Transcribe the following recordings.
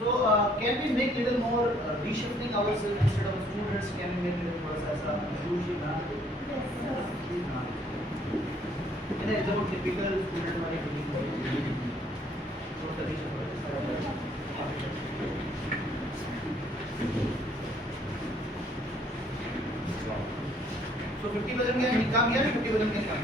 So can we make little more reshifting ourselves instead of students? Can we make little more ऐसा usually ना? ये एकदम typical student वाली feeling तो तभी So 50% क्या काम किया ना 50% क्या काम?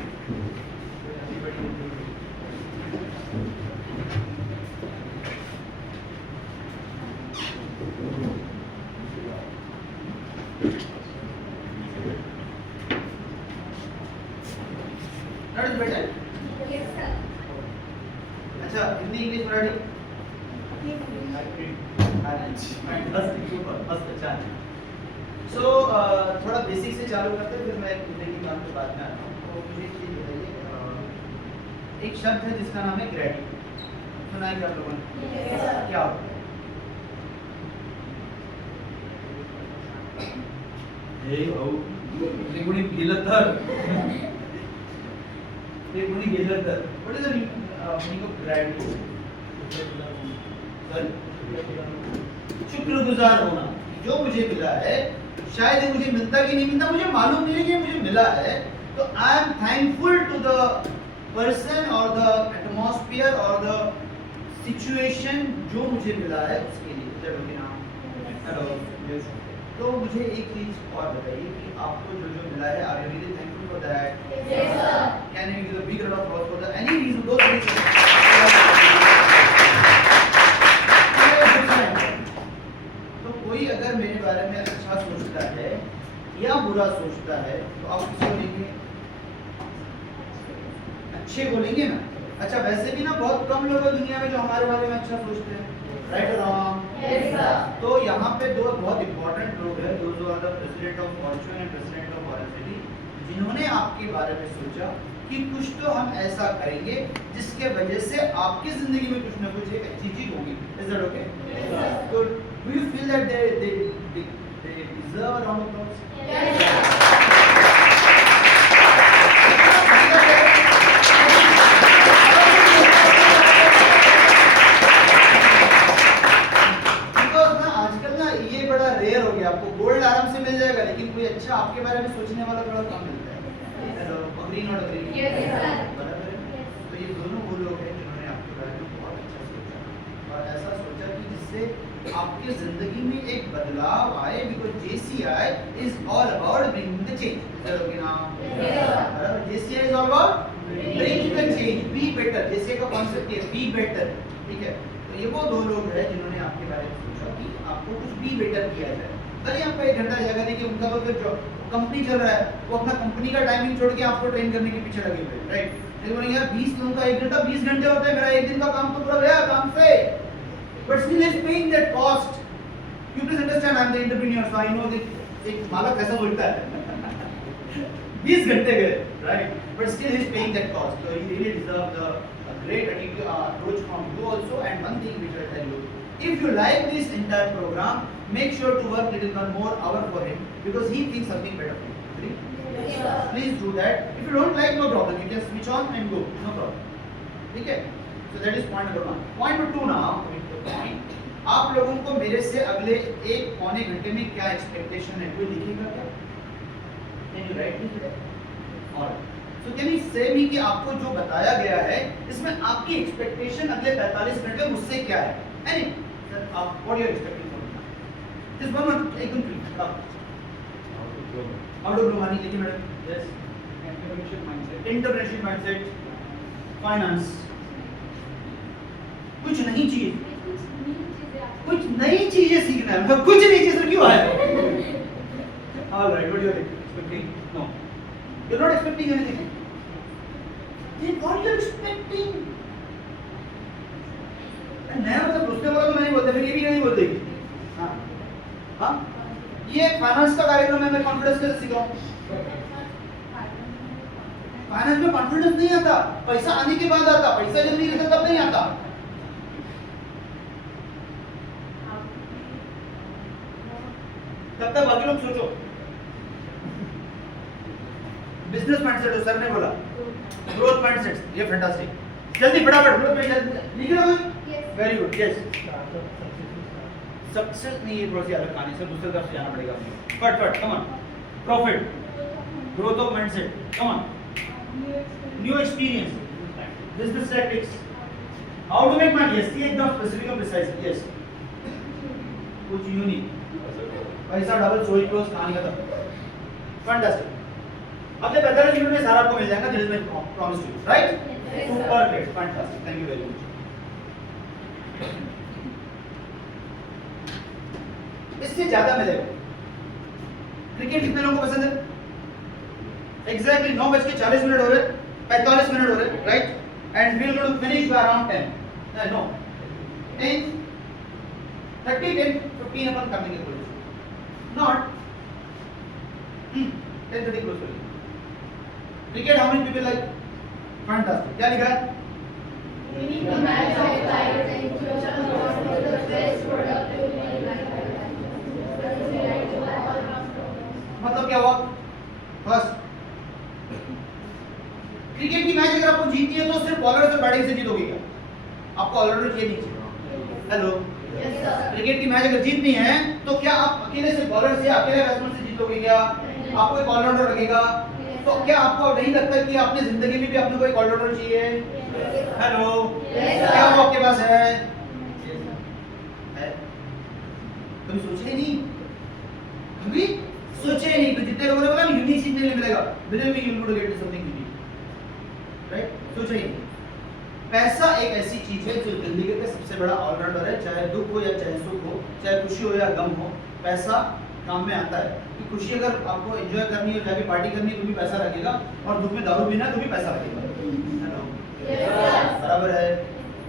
नोटिस बेटा? Yes, sir. अच्छा हिंदी इंग्लिश मराठी? अच्छा सो थोड़ा बेसिक से चालू करते हैं फिर मैं मुद्दे की बात पे बाद में आता हूँ। तो मुझे एक चीज़ बताइए एक शब्द है जिसका नाम है ग्रेड सुना है क्या आप लोगों ने? Yes, sir. क्या होता है? हे भाऊ ते कोणी गेलं तर what is the meaning of gratitude? शुक्रगुजार होना जो मुझे मिला है शायद ये मुझे मिलता कि नहीं मिलता मुझे मालूम नहीं लेकिन मुझे मिला है तो I am thankful to the person और द एटमॉस्फेयर और द सिचुएशन जो मुझे मिला है उसके लिए। चलो कि नाम हेलो तो मुझे एक चीज और बताइए कि आपको जो जो मिला है are you really thankful for that? Yes, sir. Can you give a big round of applause for the any reason दो तो कोई अगर मेरे बारे में अच्छा सोचता है या बुरा सोचता है तो आप किसे बोलेंगे? अच्छे बोलेंगे ना। अच्छा वैसे भी ना बहुत कम लोग हैं दुनिया में जो हमारे बारे में अच्छा सोचते हैं राइट और रॉन्ग? Yes, sir. तो यहाँ पे दो बहुत इंपॉर्टेंट लोग हैं those are the president of Fortune and president of ऑरेंसिटी जिन्होंने आपके बारे में सोचा कि कुछ तो हम ऐसा करेंगे जिसके वजह से आपकी जिंदगी में कुछ ना कुछ एक अच्छी चीज होगी। Is that okay? Yes, sir. तो do you feel that they deserve a round of applause? Yes, sir. Because ना आजकल ना ये बड़ा रेयर हो गया आपको गोल्ड आराम से मिल जाएगा लेकिन कोई अच्छा आपके बारे में सोचने वाला थोड़ा कम मिलता है। Hello agree not agree? Yes, sir. बराबर है। तो ये दोनों वो लोग हैं जिन्होंने आपके बारे में बहुत अच्छा सोचा और ऐसा सोचा कि जिससे आपकी जिंदगी में एक बदलाव आए because JCI is all about bringing the change. चलो कि नाम Yes, sir. बराबर JCI is all about bringing the change be better JCI का कांसेप्ट है बी बेटर ठीक है। तो ये वो दो लोग हैं जिन्होंने आपके बारे में सोचा कि आपको कुछ बी बेटर किया जाए। भले आपका एक घंटा जगह देखिए उनका तो फिर जो कंपनी चल रहा है वो अपना कंपनी का टाइमिंग छोड़ के आपको ट्रेन करने के पीछे लगे हुए हैं राइट। लेकिन बोलेंगे यार 20 लोगों का एक घंटा 20 घंटे होता है मेरा एक दिन का काम तो पूरा गया काम से but still is paying that cost. You please understand I am the entrepreneur so I know that एक मालक कैसा बोलता है 20 घंटे गए right but still is paying that cost. So he really deserve the great attitude approach from you also and one thing which I tell you if you like this entire program make sure to work little one more hour for him because he thinks something better for you. Agree? Yes, sir. Please do that. If you don't like no problem you can switch on and go no problem. ठीक है? So that is point number 1. Point number 2 now. आप लोगों को मेरे से अगले एक पौने घंटे में क्या एक्सपेक्टेशन है कोई लिखेगा क्या? Can you write this down? Alright. So can you say me कि आपको जो बताया गया है इसमें आपकी एक्सपेक्टेशन अगले 45 मिनट में मुझसे क्या है? Any? Sir, आप what you are expecting from me? Just one एकदम clean. How to grow money? लिखिए madam. Yes. Entrepreneurship mindset. Finance. कुछ नई चीज. कुछ नई चीजें सीखना है. मतलब कुछ नई चीज क्यों आया? All right. What you are expecting? No. You're not expecting anything. Then what you are expecting? नया मतलब उसने बोला तो मैं नहीं बोलता फिर ये भी नहीं बोलते हाँ हाँ ये फाइनेंस का कार्यक्रम है मैं कॉन्फिडेंस कैसे सीख रहा हूँ? फाइनेंस में कॉन्फिडेंस नहीं आता पैसा आने के बाद आता पैसा जब नहीं रहता तब नहीं आता। तब तक बाकी लोग सोचो बिजनेस माइंडसेट सर ने बोला ग्रोथ माइंडसेट ये फैंटास्टिक जल्दी फटाफट ग्रोथ माइंडसेट लिख लो। Yes, very good, yes. Success नहीं, ये थोड़ी सी अलग कहानी से दूसरी तरफ से जाना पड़ेगा अपने। फट come on. Profit, growth of mindset, come on. New experience, business tactics, how to make money, yes, ये एकदम स्पेसिफिक और प्रिसाइज, यस। कुछ यूनिक, पैसा डबल, चोरी क्लोज, कहानी खत्म। फैंटास्टिक। अगले 45 मिनट में सारा आपको मिल जाएगा, this is promise to you, right? Super great, fantastic, thank you very much. इससे ज्यादा मिलेगा। क्रिकेट कितने लोगों को पसंद है? एग्जैक्टली 9:40 हो रहे, 45 मिनट हो रहे, right? And we will going to finish by around 10, no 10 30 10 15 अपन कर देंगे कोई नॉट 10:30 क्लोज करेंगे। Cricket how many people like? Fantastic. क्या लिखा है? मतलब क्या हुआ? फर्स्ट, क्रिकेट की मैच अगर आपको जीतनी है तो सिर्फ बॉलर से बैटिंग से जीतोगे क्या? आपको ऑलराउंडर चाहिए नहीं चाहिए? हेलो, क्रिकेट की मैच अगर जीतनी है तो क्या आप अकेले से बॉलर से, अकेले बैट्समैन से जीतोगे क्या? आपको एक ऑलराउंडर लगेगा। तो क्या आपको नहीं लगता कि अपनी जिंदगी में भी अपने को एक ऑलराउंडर चाहिए? हेलो, क्या वो आपके पास है? कभी सोचे ही नहीं, कभी सोचे ही नहीं। तो जितने लोगों ने बोला ना यूनिक सीखने के लिए मिलेगा, believe me you will get something unique, right? सोचे ही नहीं। पैसा एक ऐसी चीज है जो जिंदगी का सबसे बड़ा ऑलराउंडर है, चाहे दुख हो या चाहे सुख हो, चाहे खुशी हो या गम हो, पैसा काम में आता है। कि खुशी अगर आपको एंजॉय करनी है, जाके पार्टी करनी है तो भी पैसा लगेगा, और दुख में दारू पीना है तो भी पैसा लगेगा। बराबर है?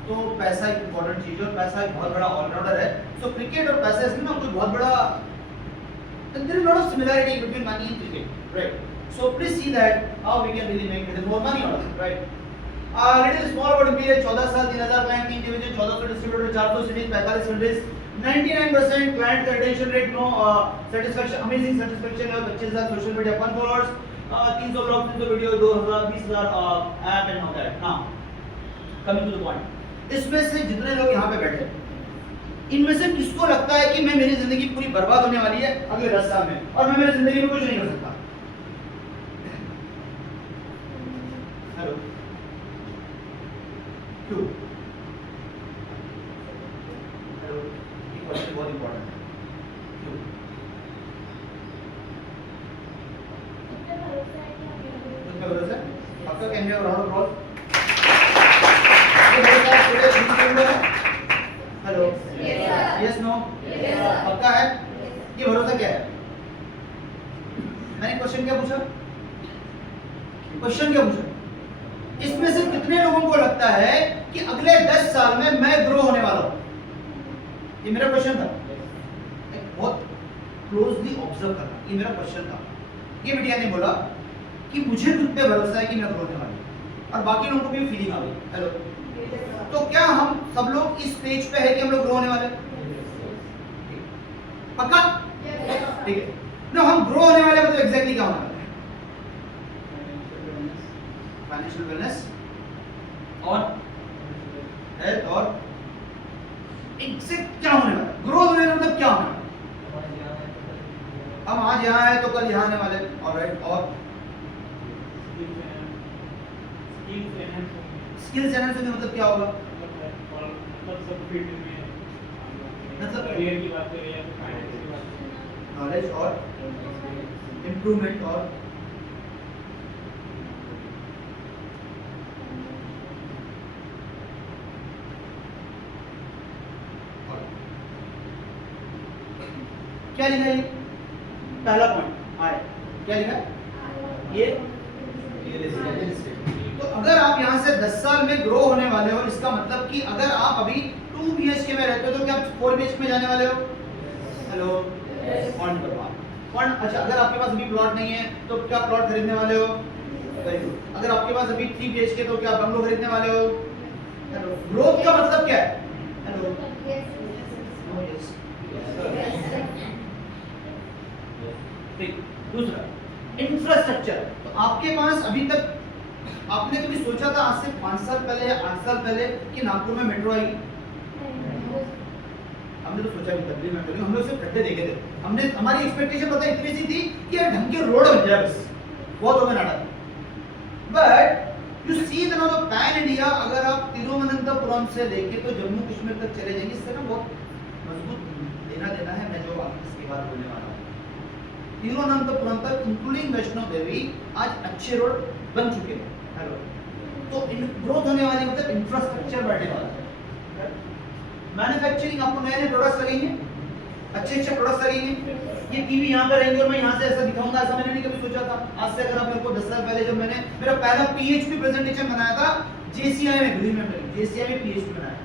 तो पैसा एक इंपॉर्टेंट चीज है और पैसा एक बहुत बड़ा ऑलराउंडर है। सो क्रिकेट और पैसा इसमें ना कोई बहुत बड़ा, there is a lot of similarity between money and cricket, right? So please see that how we can really make it more money out of it, right? Little small about Imperial, 14 साल 3000 client, 3 division, 1400 distributor, 400 cities, 45 countries, 99% client का retention rate, no satisfaction, amazing satisfaction है, 25000 social media fan followers, 300 blog, 300 video, 2000 20000 app and all that. Now coming to the point, इसमें से जितने लोग यहाँ पे बैठे, इनमें से किसको लगता है कि मैं मेरी जिंदगी पूरी बर्बाद होने वाली है अगले 10 साल में और मैं मेरी जिंदगी में कुछ नहीं कर सकता? हेलो, क्यों? हेलो, ये क्वेश्चन बहुत इंपॉर्टेंट है। क्यों? कितना भरोसा है आपका? Can you round of applause? Hello, yes no, पक्का है? ये भरोसा क्या है? मैंने क्वेश्चन क्या पूछा? क्वेश्चन क्या पूछा? इसमें से कितने लोगों को लगता है कि अगले 10 साल में मैं ग्रो होने वाला हूं? ये मेरा क्वेश्चन था। बहुत क्लोजली ऑब्जर्व करना, ये मेरा क्वेश्चन था। ये बिटिया ने बोला कि मुझे खुद पे भरोसा है कि मैं ग्रो होने वाला हूं, और बाकी लोगों को भी फीलिंग आ गई। हेलो, तो क्या हम सब लोग इस पेज पे है कि हम लोग ग्रो होने वाले हैं? पक्का? ठीक है ना? हम ग्रो होने वाले मतलब एग्जैक्टली क्या होने वाला है? फाइनेंशियल वेलनेस और हेल्थ, और एग्जैक्ट क्या होने वाला है? ग्रो होने वाला मतलब क्या होने वाला है? हम आज यहाँ है तो कल यहाँ आने वाले, ऑलराइट? और स्किल्स एनहांस होने मतलब क्या होगा? मतलब करियर की बात करें या फाइनेंस की बात करें, नॉलेज और इम्प्रूवमेंट, और क्या लिखा है? पहला पॉइंट आए, क्या लिखा है? ये तो अगर आप यहाँ से 10 साल में ग्रो होने वाले हो, इसका मतलब कि अगर आप अभी 2 BHK में रहते हो तो क्या 4 BHK में जाने वाले हो? हेलो, पॉइंट करो आप पॉइंट। अच्छा, अगर आपके पास अभी प्लॉट नहीं है तो क्या प्लॉट खरीदने वाले हो? Very good. अगर आपके पास अभी 3 BHK तो क्या बंगलो खरीदने वाले हो? हेलो, ग्रोथ का मतलब क्या है? हेलो, ठीक। दूसरा, इंफ्रास्ट्रक्चर। तो आपके पास अभी तक आपने कभी सोचा था आज से 5 साल पहले या 8 साल पहले कि नागपुर में मेट्रो आएगी? हमने तो सोचा भी तब भी मैं बोलूँ, हम लोग सिर्फ खड्डे देखे थे। हमने हमारी एक्सपेक्टेशन पता है इतनी सी थी कि यार ढंग के रोड बन जाए बस, बहुत हो गया नाटक। But you see the pan India, अगर आप तिरुवनंतपुरम से लेके तो जम्मू कश्मीर तक चले जाएंगे, इससे ना बहुत मजबूत लेना देना है मैं जो आपके इसके बाद बोलने वाला हूँ। तिरुवनंतपुरम तक इंक्लूडिंग वैष्णो देवी आज अच्छे रोड बन चुके हैं। हेलो, तो ग्रोथ होने वाली मतलब इंफ्रास्ट्रक्चर बढ़ने वाला है। मैन्युफैक्चरिंग, आपको नए नए प्रोडक्ट्स लगेंगे, अच्छे अच्छे प्रोडक्ट्स लगेंगे। ये टीवी यहाँ पे रहेंगे और मैं यहाँ से ऐसा दिखाऊंगा, ऐसा मैंने नहीं कभी सोचा था। आज से अगर आप मेरे को 10 साल पहले जब मैंने मेरा पहला PHP प्रेजेंटेशन बनाया था JCI में, दिल्ली में JCI में PHP बनाया,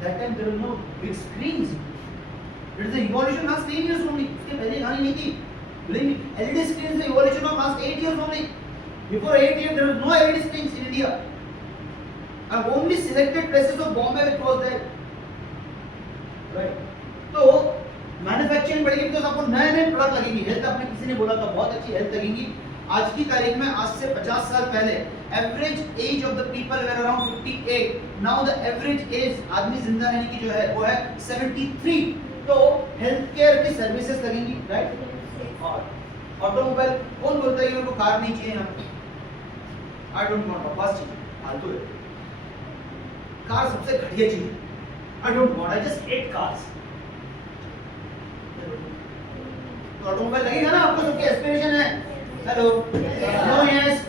that time there were no big screens, it is the evolution last 10 years only, उसके पहले कहानी नहीं थी। believe me, LED screens the evolution of last 8 years only, before 8 years there was no LED screens in India, and only selected places of Bombay which was there, right? तो manufacturing बढ़ेगी because आपको नए नए product लगेंगे। Health, आपने किसी ने बोला था बहुत अच्छी हेल्थ लगेगी। आज की तारीख में, आज से 50 साल पहले average age of the people were around 58, now the average age आदमी जिंदा रहने की जो है वो है 73। तो हेल्थ केयर की सर्विसेज लगेंगी, राइट? और ऑटोमोबाइल, कौन बोलता है कि मेरे को कार नहीं चाहिए यहाँ? आई डोंट वांट, बस चाहिए, फालतू है। कार सबसे घटिया चीज है, I don't want, I just hate cars. Automobile लगेगा ना, आपको सबकी एस्पिरेशन है। Hello, no, yes,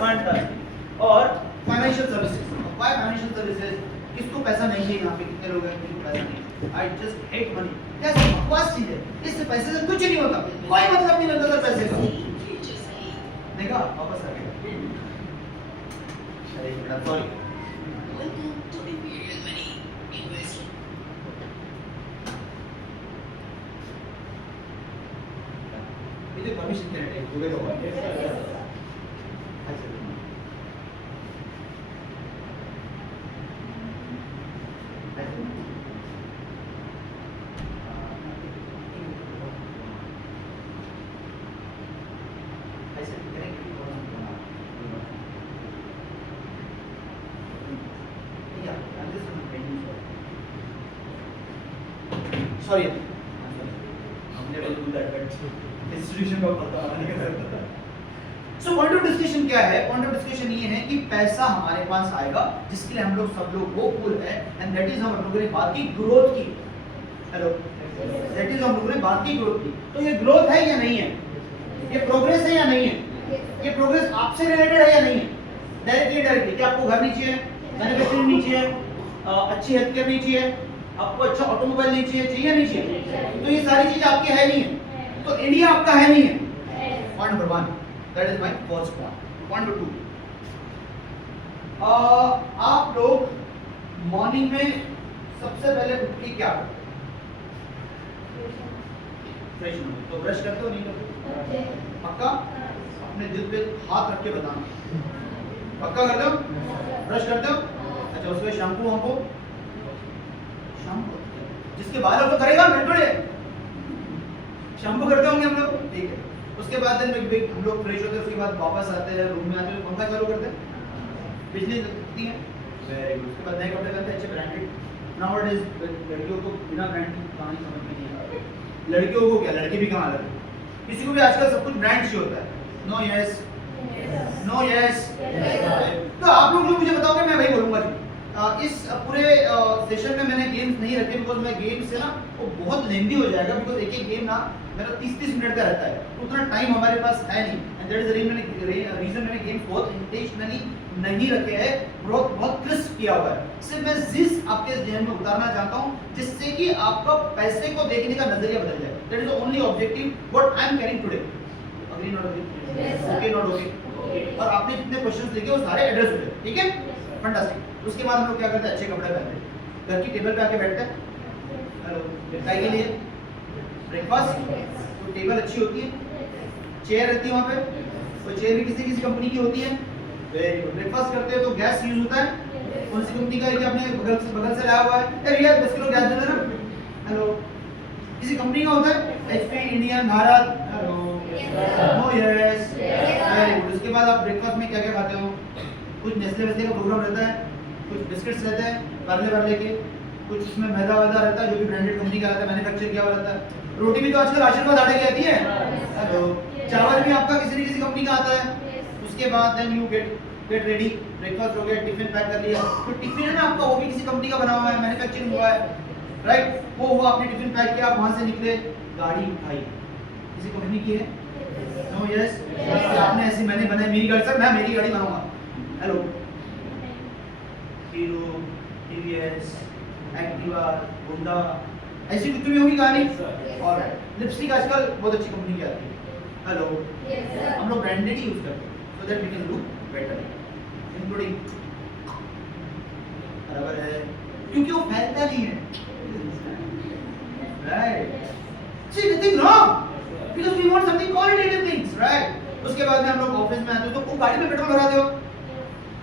fantastic. और financial services, why financial services? किसको पैसा नहीं है यहाँ पे? कितने लोग हैं किसको पैसा नहीं? आई जस्ट हेट मनी। कैसे बकवास चीज है, इससे पैसे से कुछ नहीं होता, कोई मतलब नहीं बनता सर पैसे का। देखा, वापस आ गया। अरे बेटा सॉरी, मुझे परमिशन चाहिए है, हो गया तो अच्छा। Sorry, हमने will do that, but institution का पता नहीं कर सकता। So point of discussion क्या है? Point of discussion ये है कि पैसा हमारे पास आएगा जिसके लिए हम लोग सब लोग होपफुल है, and that is हम लोगों ने बात की ग्रोथ की। हेलो, that is हम लोगों ने बात की ग्रोथ की। तो ये ग्रोथ है या नहीं है? ये प्रोग्रेस है या नहीं है? ये प्रोग्रेस आपसे रिलेटेड है या नहीं है? डायरेक्टली डायरेक्टली, क्या आपको घर नहीं चाहिए, मैन्युफैक्चरिंग नहीं चाहिए, अच्छी हेल्थ केयर नहीं चाहिए, आपको अच्छा ऑटोमोबाइल नहीं चाहिए, चाहिए नहीं चाहिए? तो ये सारी चीज आपकी है नहीं है, तो इंडिया आपका है नहीं है। Point number 1, that is my first point. Point number 2, आप लोग मॉर्निंग में सबसे पहले उठ के क्या करते? फ्रेश हो तो ब्रश करते हो नहीं करते? पक्का? अपने दिल पे हाथ रख के बताना, पक्का करते हो? ब्रश करते हो? अच्छा, उसके शैम्पू हमको जिसके बाल हो तो करेगा, मैं थोड़े शैम्पू करते होंगे हम लोग, ठीक है। उसके बाद हम लोग फ्रेश होते हैं, उसके बाद वापस आते हैं, रूम में आते हैं, पंखा चालू करते हैं, बिजली लगती है, वेरी गुड। उसके बाद नए कपड़े पहनते हैं अच्छे ब्रांडेड। नाउअडेज लड़कियों को बिना ब्रांड कहानी समझ में नहीं आता, लड़कियों को क्या, लड़के भी कहाँ लगे, किसी को भी आजकल सब कुछ ब्रांड से होता है। No yes, no yes. तो आप लोग जो मुझे बताओगे मैं वही बोलूंगा जी। इस पूरे सेशन में मैंने गेम्स नहीं रखे बिकॉज मैं गेम से ना वो बहुत लेंदी हो जाएगा, बिकॉज एक गेम ना मेरा 30-30 मिनट का रहता है, तो उतना टाइम हमारे पास है नहीं, and that is the reason मैंने गेम्स बहुत इंटेंशनली नहीं रखे हैं, बहुत क्रिस्प किया हुआ है। सिर्फ मैं जिस आपके जहन में उतारना चाहता हूँ जिससे कि आपका पैसे को देखने का नजरिया बदल जाए। That is the only objective what I am carrying today. Agree not agree? Okay not okay? और आपने जितने क्वेश्चंस लिखे वो सारे एड्रेस हो गए, ठीक है, फैंटास्टिक। उसके बाद हम लोग क्या करते हैं, अच्छे कपड़े पहनते हैं, घर की टेबल पे आके बैठते हैं। हेलो, चाय के लिए ब्रेकफास्ट, तो टेबल अच्छी होती है, चेयर रहती है वहाँ पे, तो चेयर भी किसी किसी कंपनी की होती है, वेरी गुड। ब्रेकफास्ट करते हैं तो गैस यूज होता है, कौन सी कंपनी का है? आपने बगल से लाया हुआ है, अरे यार 10 किलो गैस दे देना। हेलो, किसी कंपनी का होता है, HP, Indian, Bharat. Hello, no yes, very good. उसके बाद आप ब्रेकफास्ट में क्या क्या खाते हो? कुछ नेस्ले वेस्ले का प्रोग्राम रहता है, कुछ बिस्किट्स रहते हैं, पार्ले के, कुछ उसमें मैदा वैदा रहता है जो भी ब्रांडेड कंपनी का रहता है, मैन्युफैक्चर किया हुआ रहता है। रोटी भी तो आजकल आशीर्वाद आटे की आती है। हेलो, चावल भी आपका किसी न किसी कंपनी का आता है। उसके बाद then you get ready, breakfast हो गया, टिफिन पैक कर लिया। तो टिफिन है ना आपका, वो भी किसी कंपनी का बना हुआ है, मैन्युफैक्चरिंग हुआ है, राइट। वो हुआ, आपने टिफिन पैक किया, आप वहां से निकले, गाड़ी उठाई, किसी कंपनी की है? No, yes. आपने ऐसी मैंने बनाई मेरी गाड़ी, सर मैं मेरी गाड़ी बनाऊंगा। Hello, hero, TVS, Activa, Honda, ऐसी कुछ भी होगी गाड़ी। और लिपस्टिक आजकल बहुत अच्छी कंपनी की आती है। हेलो, हम लोग ब्रांडेड ही यूज करते हैं so that we can look better, including बराबर है, क्योंकि वो फैलता नहीं है, right. See nothing wrong because we want something qualitative things, right. उसके बाद में हम लोग ऑफिस में आते हो तो गाड़ी में पेट्रोल भरा दो,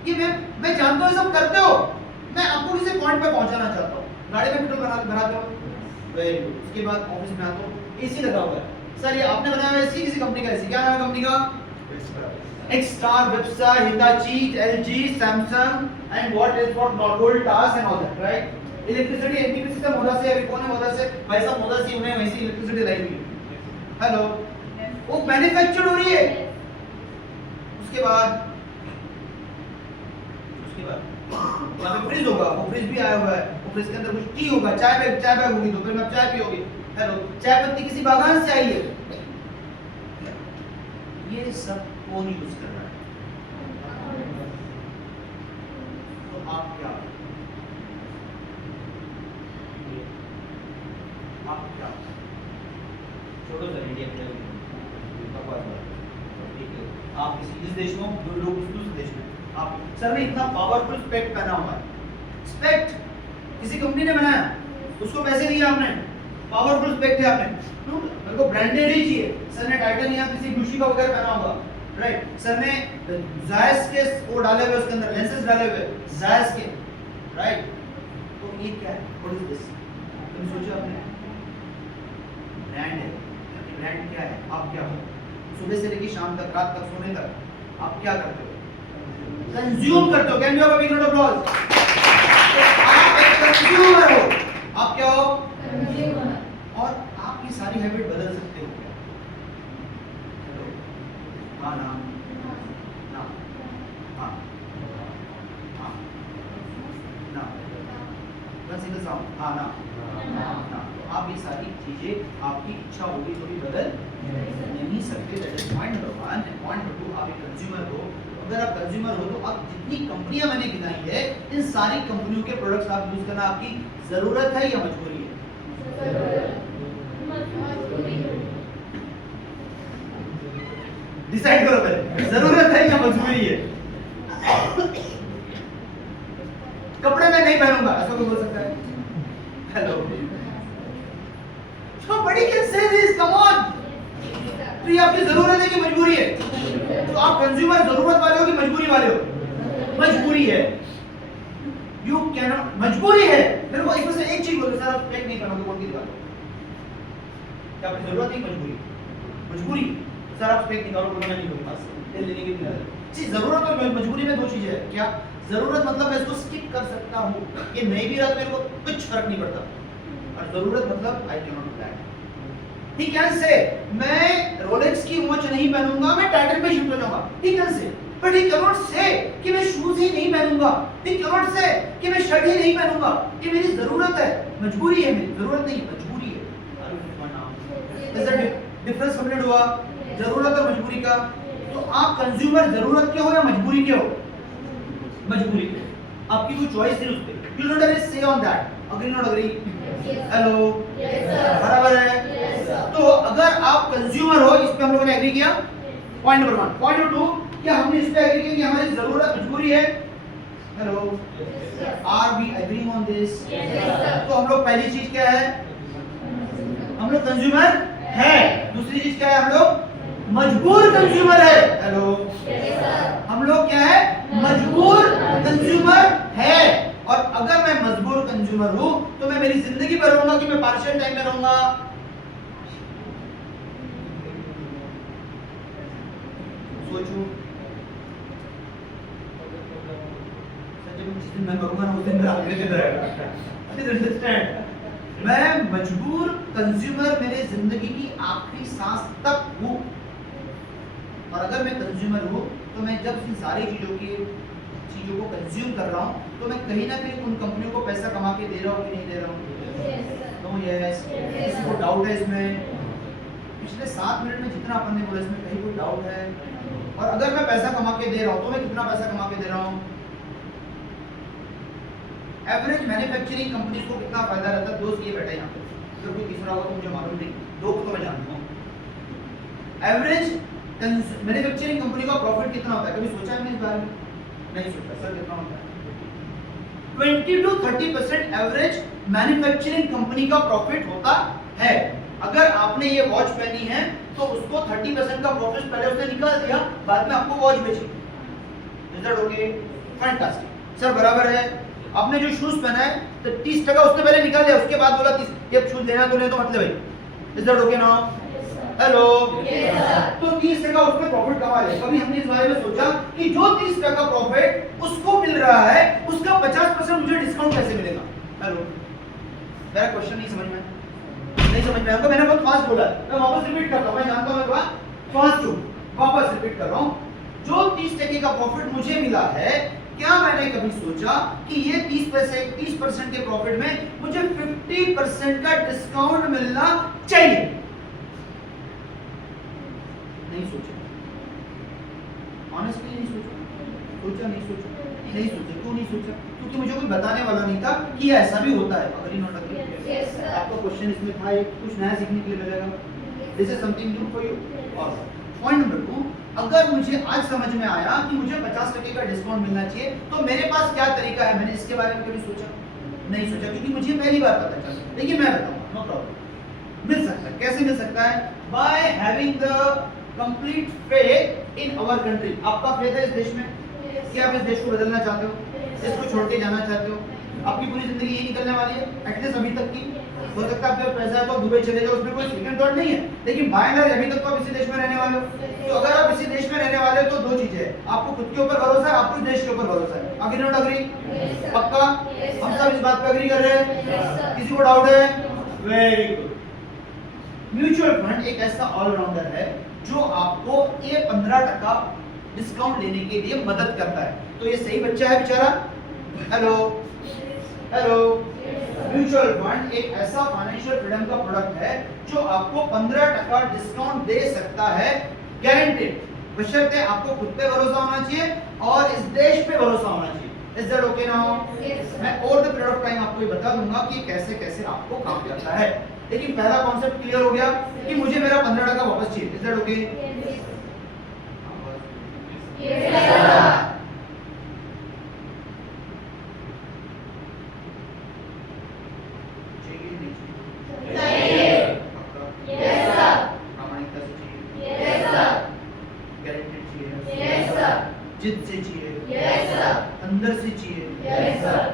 ये मैं जानता हूँ सब करते हो, मैं आपको किसी पॉइंट पे पहुंचाना चाहता हूँ। गाड़ी में पेट्रोल भरा दो, वेरी गुड। उसके बाद ऑफिस में आते हो, एसी लगा हुआ है, सर ये आपने बनाया हुआ एसी, किसी कंपनी का एसी, क्या नाम है कंपनी का? एक्सटार, वेप्सा, Hitachi, LG, Samsung and what is for Voltas and all that, right. Electricity MPP system मोदा से है, कौन है मोदा से? भाई साहब मोदा से उन्हें वैसी इलेक्ट्रिसिटी लाई हुई है। हेलो, वो मैन्युफैक्चर्ड हो रही है। उसके बाद वहाँ पे फ्रिज होगा, वो फ्रिज भी आया हुआ है, वो फ्रिज के अंदर कुछ टी होगा, चाय बैग होगी, तो फिर मैं चाय पियोगे। हेलो, चाय पत्ती किसी बागान से आई है। ये सब कौन यूज कर रहा है? तो आप क्या छोड़ो सर, इंडिया में आप किसी इस देश में हो, दो लोग दूसरे देश में, आप सर ने इतना पावरफुल स्पेक्ट पहना हुआ है। स्पेक्ट किसी कंपनी ने बनाया, उसको पैसे दिए आपने, पावरफुल स्पेक्ट है आपने, तो मेरे को ब्रांडेड ही चाहिए। सर ने टाइटन किसी गुशी का वगैरह पहना होगा, राइट। सर ने जायस के वो डाले हुए, उसके अंदर लेंसेज डाले हुए जायस के, राइट। तो ये क्या है? What is this? तुम सोचो, आपने ब्रांड है, ब्रांड क्या है? आप क्या हो? सुबह से लेकर शाम तक, रात तक, सोने तक आप क्या करते हो? कंज्यूम करते हो। Can you have a big round of applause? आप एक कंज्यूमर हो। आप क्या हो? कंज्यूमर। और आप ये सारी हैबिट बदल सकते हो क्या? हाँ ना, ना, हाँ, हाँ, ना, वन सिंगल साउंड, हाँ ना, ना। तो आप ये सारी चीजें, आपकी इच्छा होगी थोड़ी बदल नहीं सकते। That is point number 1। Point number 2, आप एक कंज्यूमर हो। अगर आप कंज्यूमर हो तो आप जितनी कंपनियां मैंने गिनाई है, इन सारी कंपनियों के प्रोडक्ट्स आप यूज करना आपकी जरूरत है या मजबूरी है? डिसाइड करो पहले, जरूरत है या मजबूरी है? कपड़े मैं नहीं पहनूंगा, ऐसा कोई बोल सकता है? Hello, somebody can say this, come on। तो ये आपकी जरूरत है कि मजबूरी है? तो आप कंज्यूमर जरूरत वाले हो कि मजबूरी वाले हो? मजबूरी है। यू कैन नॉट, मजबूरी है। मेरे को इसमें से एक चीज बोलो, सर आप पैक नहीं करोगे, कौन सी बात? क्या आपकी जरूरत है? मजबूरी, मजबूरी। सर आप पैक नहीं करोगे, मैं नहीं करूंगा, तेल लेने के लिए। जी, जरूरत और मजबूरी में दो चीजें हैं। क्या जरूरत मतलब मैं इसको स्किप कर सकता हूँ, ये नहीं भी रहा तो मेरे को कुछ फर्क नहीं पड़ता, और जरूरत मतलब I can not plan. He can say, मैं रोलेक्स की वॉच नहीं पहनूंगा, मैं टाइटन पे शिफ्ट हो जाऊंगा। He can say, but he cannot say कि मैं शूज ही नहीं पहनूंगा। He cannot say कि मैं शर्ट ही नहीं पहनूंगा। ये मेरी जरूरत है, मजबूरी है मेरी, जरूरत नहीं, मजबूरी है। ऐसा डिफरेंस कंप्लीट हुआ जरूरत और मजबूरी का। तो आप कंज्यूमर जरूरत के हो या मजबूरी के हो? मजबूरी के। आपकी कोई चॉइस नहीं उस पे। You don't have a say on that. Agree not agree? Hello, बराबर है। तो अगर आप कंज्यूमर हो, इस पे हम लोगों ने एग्री किया, पॉइंट नंबर 1। पॉइंट नंबर 2, क्या हमने इस पे एग्री किया कि हमारी जरूरत मजबूरी है? Hello, are we agreeing on this? तो हम लोग पहली चीज क्या है? हम लोग कंज्यूमर है। दूसरी चीज क्या है? हम लोग मजबूर कंज्यूमर है। हेलो, हम लोग क्या है? मजबूर कंज्यूमर है। और अगर मैं मजबूर कंज्यूमर हूं तो मैं मेरी जिंदगी भर रहूंगा कि मैं पार्शियल टाइम में रहूंगा? सोचो। जब जिस दिन मैं मरूंगा ना उस दिन मेरा आखिरी दिन रहेगा। प्लीज अंडरस्टैंड, मैं मजबूर कंज्यूमर मेरे जिंदगी की आखिरी सांस तक हूँ, और अगर मैं कंज्यूमर हूँ तो मैं जब इन सारी चीज़ों को कंज्यूम कर रहा हूँ तो मैं कहीं ना कहीं उन कंपनियों को पैसा कमा के दे रहा हूँ कि नहीं दे रहा हूँ? तो यस, किसी को डाउट है इसमें? पिछले 7 मिनट में जितना अपन ने बोला इसमें कहीं कोई डाउट है? और अगर मैं पैसा कमा के दे रहा हूँ तो मैं कितना पैसा कमा के दे रहा हूँ? एवरेज मैन्युफैक्चरिंग कंपनीज को कितना फायदा रहता है? दोस्त ये बैठा है यहाँ पे, अगर कोई तीसरा होगा तो मुझे मालूम नहीं, 2 को तो मैं जानता हूँ। एवरेज मैन्युफैक्चरिंग कंपनी का प्रॉफिट कितना होता है? कभी सोचा है हमने इस बारे में? नहीं सोचा। सर कितना होता है? 20 to 30% एवरेज मैन्युफैक्चरिंग कंपनी का प्रॉफिट होता है। अगर आपने ये वॉच पहनी है तो उसको 30% का प्रॉफिट पहले उसने निकाल दिया, बाद में आपको वॉच बेची। Is that okay? Fantastic sir, बराबर है। आपने जो शूज पहना है तो 30% उसने पहले निकाल लिया, उसके बाद बोला 30 ये शूज लेना तो ले, तो मतलब भाई is that okay now? Hello, तो 30% उसने प्रॉफिट कमा लिया। कभी हमने इस बारे में सोचा कि जो 30% प्रॉफिट उसको मिल रहा है उसका 50% मुझे डिस्काउंट कैसे मिलेगा? हेलो, मेरा क्वेश्चन नहीं समझ में आया? मैंने बहुत फास्ट बोला, मैं वापस रिपीट करता हूँ, मैं जानता हूँ मैं फास्ट हूँ, वापस रिपीट कर रहा हूँ। जो 30% का प्रॉफिट मुझे मिला है, क्या मैंने कभी सोचा कि ये 30% के प्रॉफिट में मुझे 50% का डिस्काउंट मिलना चाहिए? नहीं सोचा, ऑनेस्टली नहीं सोचा। नहीं सोचा। क्यों नहीं सोचा? क्योंकि मुझे कोई बताने वाला नहीं था कि ये ऐसा भी होता है। अगर नॉट अग्री, आपका क्वेश्चन इसमें था, एक कुछ नया सीखने के लिए मिलेगा। This is something new for you. और पॉइंट नंबर 2, अगर मुझे आज समझ में आया कि मुझे 50% का डिस्काउंट मिलना चाहिए तो मेरे पास क्या तरीका है? मैंने इसके बारे में कभी सोचा नहीं सोचा, क्योंकि मुझे पहली बार पता चला। लेकिन मैं बताऊंगा, नो प्रॉब्लम। मिल सकता है। कैसे मिल सकता है? By having the complete faith in our country. आपका फेथ है इस देश में कि आप इस देश को बदलना चाहते हो, इसको छोड़ के जाना चाहते हो? आपकी पूरी जिंदगी यही निकलने वाली है, एटलीस्ट अभी तक की। हो सकता है आपके पास पैसा है तो दुबई चले जाओ, उसमें कोई सेकंड थॉट नहीं है, लेकिन बाय एंड लार्ज अभी तक तो आप इसी देश में रहने वाले हो। तो अगर आप इसी देश में रहने वाले हो तो 2 चीजें हैं, आपको खुद के ऊपर भरोसा है, आपको देश के ऊपर भरोसा है। Agree not agree? पक्का? हम सब इस बात पे अग्री कर रहे हैं? किसी को डाउट है? Very good. म्यूचुअल फंड एक ऐसा ऑलराउंडर है जो आपको ये 15% डिस्काउंट लेने के लिए मदद करता है। तो ये सही बच्चा है बेचारा? हेलो, म्यूचुअल फंड एक ऐसा फाइनेंशियल फ्रीडम का प्रोडक्ट है जो आपको 15% डिस्काउंट दे सकता है, गारंटेड, बशर्ते आपको खुद पे भरोसा होना चाहिए और इस देश पे भरोसा होना चाहिए। Is that okay now? मैं over the period of time आपको ये बता दूंगा कि कैसे कैसे आपको काम करता है, लेकिन पहला कॉन्सेप्ट क्लियर हो गया कि मुझे मेरा 15% वापस चाहिए। Is that okay? जिद से चाहिए? Yes sir. अंदर से चाहिए? Yes sir.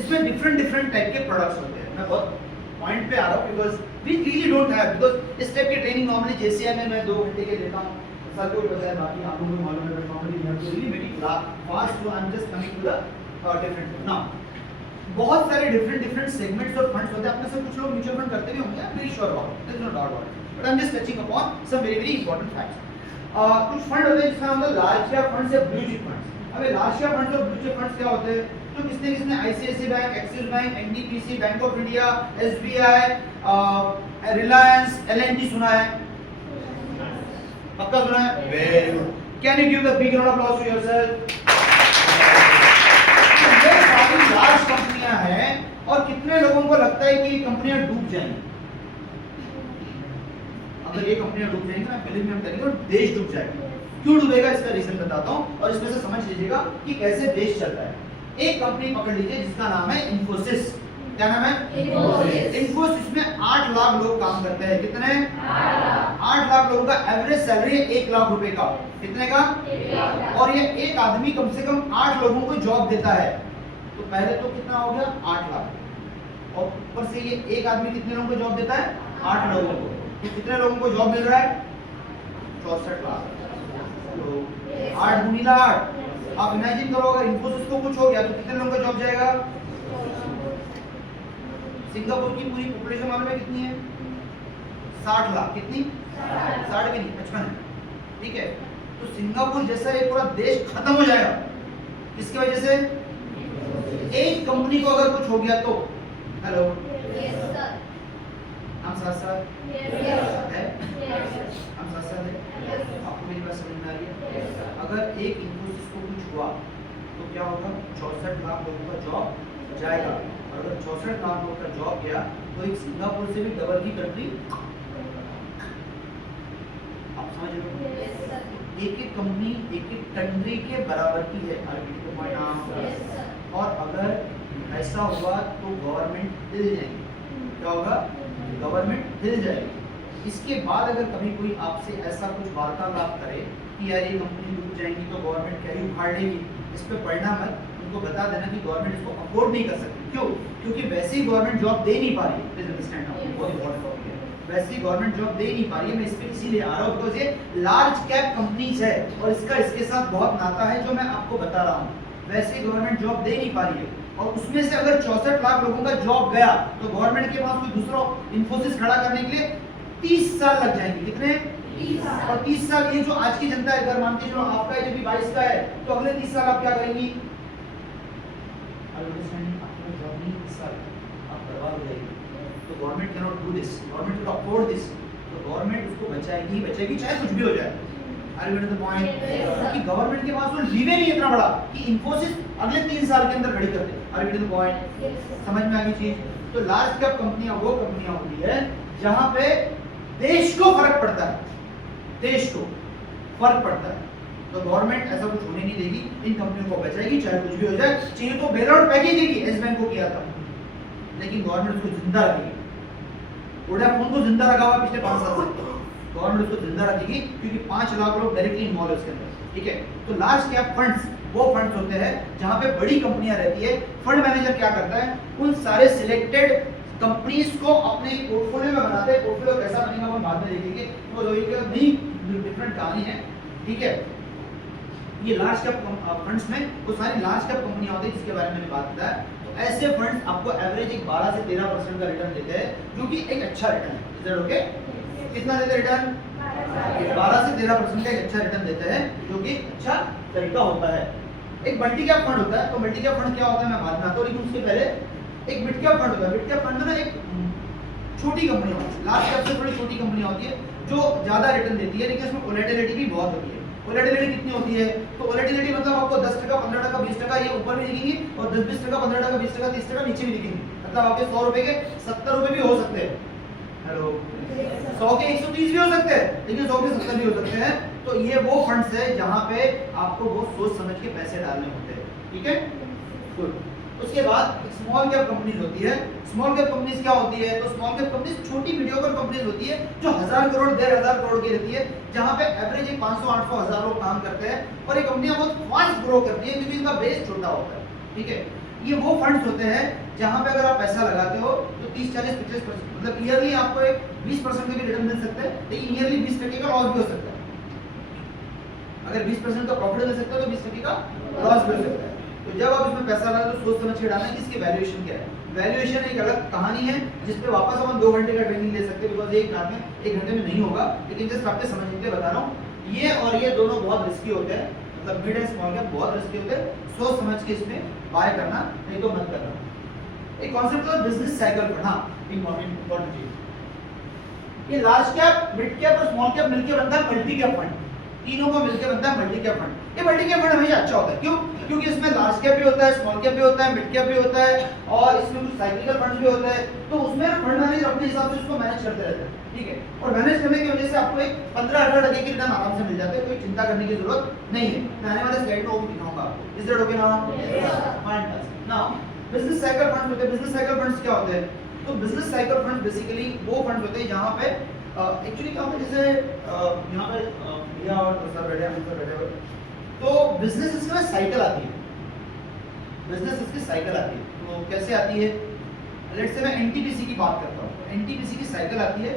इसमें डिफरेंट टाइप के प्रोडक्ट्स होते हैं। मैं बहुत पॉइंट पे आ रहा हूँ because we really don't have, because इस टाइप की ट्रेनिंग नॉर्मली जेसीआई में मैं 2 घंटे के देता हूँ। सर को भी पता है, बाकी आप लोगों को मालूम है, normally we have to really make it fast, so I am just coming to the different now. बहुत सारे डिफरेंट सेगमेंट्स और फंड्स होते हैं। अपने से कुछ लोग म्यूचुअल फंड करते भी होंगे, I am very sure about it, there is no doubt about it, but I am just touching upon some very important facts. कुछ फंड होते हैं जिसका नाम है लार्ज कैप फंड्स या ब्लू चिप फंड्स। अब ये लार्ज कैप फंड्स और ब्लू चिप फंड्स क्या होते हैं? तो किसने ICICI bank, Axis bank, NDPC, bank of India, SBI, Reliance, LNT सुना है? पक्का सुना है? Very good. Can you give the big round of applause to yourself? ये सारी लार्ज कंपनियां हैं और कितने लोगों को लगता है कि ये कंपनियां डूब जाएंगी? अगर ये कंपनियां डूब जाएंगी ना, पहले हम करेंगे देश डूब जाएगा। क्यों डूबेगा इसका रीजन बताता हूं और इसमें से समझ लीजिएगा कि कैसे देश चलता है। एक कंपनी पकड़ लीजिए जिसका नाम है इन्फोसिस। क्या नाम है? इन्फोसिस में 8 लाख लोग काम करते हैं। कितने? 8 लाख लोगों का एवरेज सैलरी है 1 लाख रुपए का। कितने का? 1 लाख। और ये एक आदमी कम से कम 8 लोगों को जॉब देता है। तो पहले तो कितना हो गया? 8 लाख। और ऊपर से ये एक आदमी कितने लोगों को जॉब देता है? 8 लोगों को। तो कितने लोगों को जॉब मिल रहा है? 64 लाख। तो 8 गुणिला 8 आप इमेजिन करो अगर इन्फोसिस को कुछ हो गया तो कितने लोगों का जॉब जाएगा? सिंगापुर की पूरी पॉपुलेशन मालूम है कितनी है? 60 लाख। कितनी? 60 भी नहीं, 55 है। ठीक है, तो सिंगापुर जैसा एक पूरा देश खत्म हो जाएगा किसकी वजह से? एक कंपनी को अगर कुछ हो गया तो। हेलो, हम साथ साथ है? हम साथ साथ है? आपको मेरी बात समझ में आ रही है? अगर एक इन्फोसिस को कुछ हुआ तो क्या होगा? 64 लाख लोगों का जॉब जाएगा। और अगर 64 लाख लोगों का जॉब गया तो एक सिंगापुर से भी डबल की कंट्री, आप समझ रहे हो? एक एक कंपनी एक एक कंट्री के बराबर की है। और अगर ऐसा हुआ तो गवर्नमेंट हिल जाएगी। क्या होगा? गवर्नमेंट हिल जाएगी। इसके बाद अगर कभी कोई आपसे ऐसा कुछ वार्तालाप करे कि यार ये कंपनी डूब जाएंगी तो गवर्नमेंट क्या ही उखाड़ लेगी, इस पे पढ़ना मत। उनको बता देना कि गवर्नमेंट इसको अफोर्ड नहीं कर सकती। क्यों? क्योंकि वैसे ही गवर्नमेंट जॉब दे नहीं पा रही है। प्लीज अंडरस्टैंड, बहुत इंपॉर्टेंट टॉपिक है। वैसे ही गवर्नमेंट जॉब दे नहीं पा रही है। मैं इस पे इसीलिए आ रहा हूँ बिकॉज ये लार्ज कैप कंपनीज है और इसका इसके साथ बहुत नाता है जो मैं आपको बता रहा हूँ। वैसे ही गवर्नमेंट जॉब दे नहीं पा रही है और उसमें से अगर 64 लाख लोगों का जॉब गया तो गवर्नमेंट के पास कोई दूसरा इन्फोसिस खड़ा करने के लिए 30 साल लग जाएंगे। कितने? 30 साल। और 30 साल ये जो आज की जनता है, अगर मानते चलो आपका है जो भी 22 का है तो अगले 30 साल आप क्या करेंगी? आपको जॉब नहीं, 30 साल आप बर्बाद हो जाएगी। तो government can not do this, government can afford this. तो गवर्नमेंट उसको बचाएगी बचाएगी चाहे कुछ भी हो जाए। Are you getting the point? कि गवर्नमेंट के पास वो लीवे नहीं इतना बड़ा कि इन्फोसिस अगले 3 साल के अंदर खड़ी कर दे। Are you getting the point? समझ में आ गई चीज? तो लार्ज कैप कंपनियां वो कंपनियां होती है जहां पे देश को फर्क पड़ता है, देश को फर्क पड़ता है। तो गवर्नमेंट ऐसा कुछ होने नहीं देगी, इन कंपनियों को बचाएगी चाहे कुछ भी हो जाए। चाहिए तो बेल आउट पैकेज देगी, एस बैंक को किया था, लेकिन गवर्नमेंट उसको जिंदा रखेगी। वोडाफोन को जिंदा रखा हुआ पिछले 5 साल से, गवर्नमेंट उसको जिंदा रखेगी क्योंकि 5 लाख लोग डायरेक्टली इन्वॉल्व है उसके अंदर। ठीक है, तो लार्ज कैप फंड्स वो फंड्स होते हैं जहां पे बड़ी कंपनियां रहती है। फंड मैनेजर क्या करता है? उन सारे सिलेक्टेड कंपनीज को अपने पोर्टफोलियो में बनाते हैं। पोर्टफोलियो कैसा बनेगा वो बाद में देखेंगे, वो नई डिफरेंट कहानी है। ठीक है, ये लार्ज कैप फंड्स में वो सारी लार्ज कैप कंपनियां होती है जिसके बारे में मैंने बात किया है। तो ऐसे फंड्स आपको एवरेज एक 12 से 13% का रिटर्न देते हैं, जो कि एक अच्छा रिटर्न है। Is that okay? कितना देते हैं रिटर्न? 12 से 13% का एक अच्छा रिटर्न देते हैं, जो कि अच्छा तरीका होता है। एक मल्टी कैप फंड होता है। तो मल्टी कैप फंड क्या होता है मैं बाद में आता हूँ, लेकिन उसके पहले एक मिड कैप फंड होता है। मिड कैप फंड में ना एक छोटी कंपनी होती है, लार्ज कैप से थोड़ी छोटी कंपनी होती है जो ज्यादा रिटर्न देती है, लेकिन उसमें वोलेटिलिटी भी बहुत होती है। वोलेटिलिटी कितनी होती है? तो वोलेटिलिटी मतलब आपको 10%, 15%, 20% ये ऊपर भी दिखेंगी और 10-20%, 15%, 20%, 30% नीचे भी दिखेंगी। मतलब आपके 100 रुपए के 70 रुपए भी हो सकते हैं। हेलो, 100 के 130 भी हो सकते हैं, लेकिन 100 के 70 भी हो सकते हैं। तो ये वो फंड्स है जहां पे आपको बहुत सोच समझ के पैसे डालने होते हैं। ठीक है, गुड। उसके बाद स्मॉल कैप कंपनीज होती है। स्मॉल कैप कंपनीज क्या होती है? तो स्मॉल कैप कंपनीज छोटी मीडियोकर कंपनीज होती है जो 1000 करोड़ 1500 करोड़ की रहती है, जहां पे एवरेज 500, 800, 1000 लोग काम करते हैं और ये कंपनियां बहुत फास्ट ग्रो करती है क्योंकि इनका बेस छोटा होता है। ठीक है, ये वो फंड्स होते हैं जहां पे अगर आप पैसा लगाते हो तो 30, 40, 50% मतलब ईयरली आपको एक 20% का भी रिटर्न मिल सकता है, लेकिन ईयरली 20% का लॉस भी हो सकता है। अगर 20% का प्रॉफिट मिल सकता है तो 20% का लॉस भी हो सकता है। तो जब आप इसमें पैसा लगाते हो तो सोच समझ के डालना कि इसकी वैल्यूएशन क्या है। वैल्यूएशन एक अलग कहानी है जिस पे वापस हम 2 घंटे का ट्रेनिंग ले सकते हैं, बिकॉज एक घंटे में नहीं होगा, लेकिन जस्ट आपके समझने के बता रहा हूँ। ये और ये दोनों बहुत रिस्की होते हैं, मतलब मिड एंड स्मॉल कैप बहुत रिस्की होते हैं। सोच समझ के इसमें बाय करना, नहीं तो मत करना। एक कॉन्सेप्ट है बिजनेस साइकिल पर, हाँ इंपॉर्टेंट चीज। ये लार्ज कैप, मिड कैप और स्मॉल कैप मिलकर बनता है मल्टी कैप फंड। तीनों को मिलकर बनता है मल्टी कैप फंड। ये मल्टी कैप फंड हमेशा अच्छा होता है। क्यों? क्योंकि इसमें लार्ज कैप भी होता है, स्मॉल कैप भी होता है, मिड कैप भी होता है और इसमें कुछ साइक्लिकल फंड्स भी होते हैं। तो उसमें फंड मैनेजर अपने हिसाब से उसको मैनेज करते रहते हैं। ठीक है, और मैनेज करने की वजह से आपको एक 15-18% के रिटर्न आराम से मिल जाते हैं, कोई चिंता करने की जरूरत नहीं है। मैं आने वाले स्लाइड में वो भी दिखाऊंगा आपको। Is that okay now? Fantastic. Now business cycle funds होते हैं। बिजनेस साइकिल फंड्स क्या होते हैं? तो बिजनेस साइकिल फंड्स बेसिकली वो फंड्स होते हैं जहां पे एक्चुअली क्या होता है, जैसे यहाँ पे भैया और सर बैठे हैं, सर बैठे हुए, तो बिजनेस इसमें साइकिल आती है। बिजनेस इसकी साइकिल आती है। तो कैसे आती है? लेट्स से मैं एनटीपीसी की बात करता हूँ। एनटीपीसी की साइकिल आती है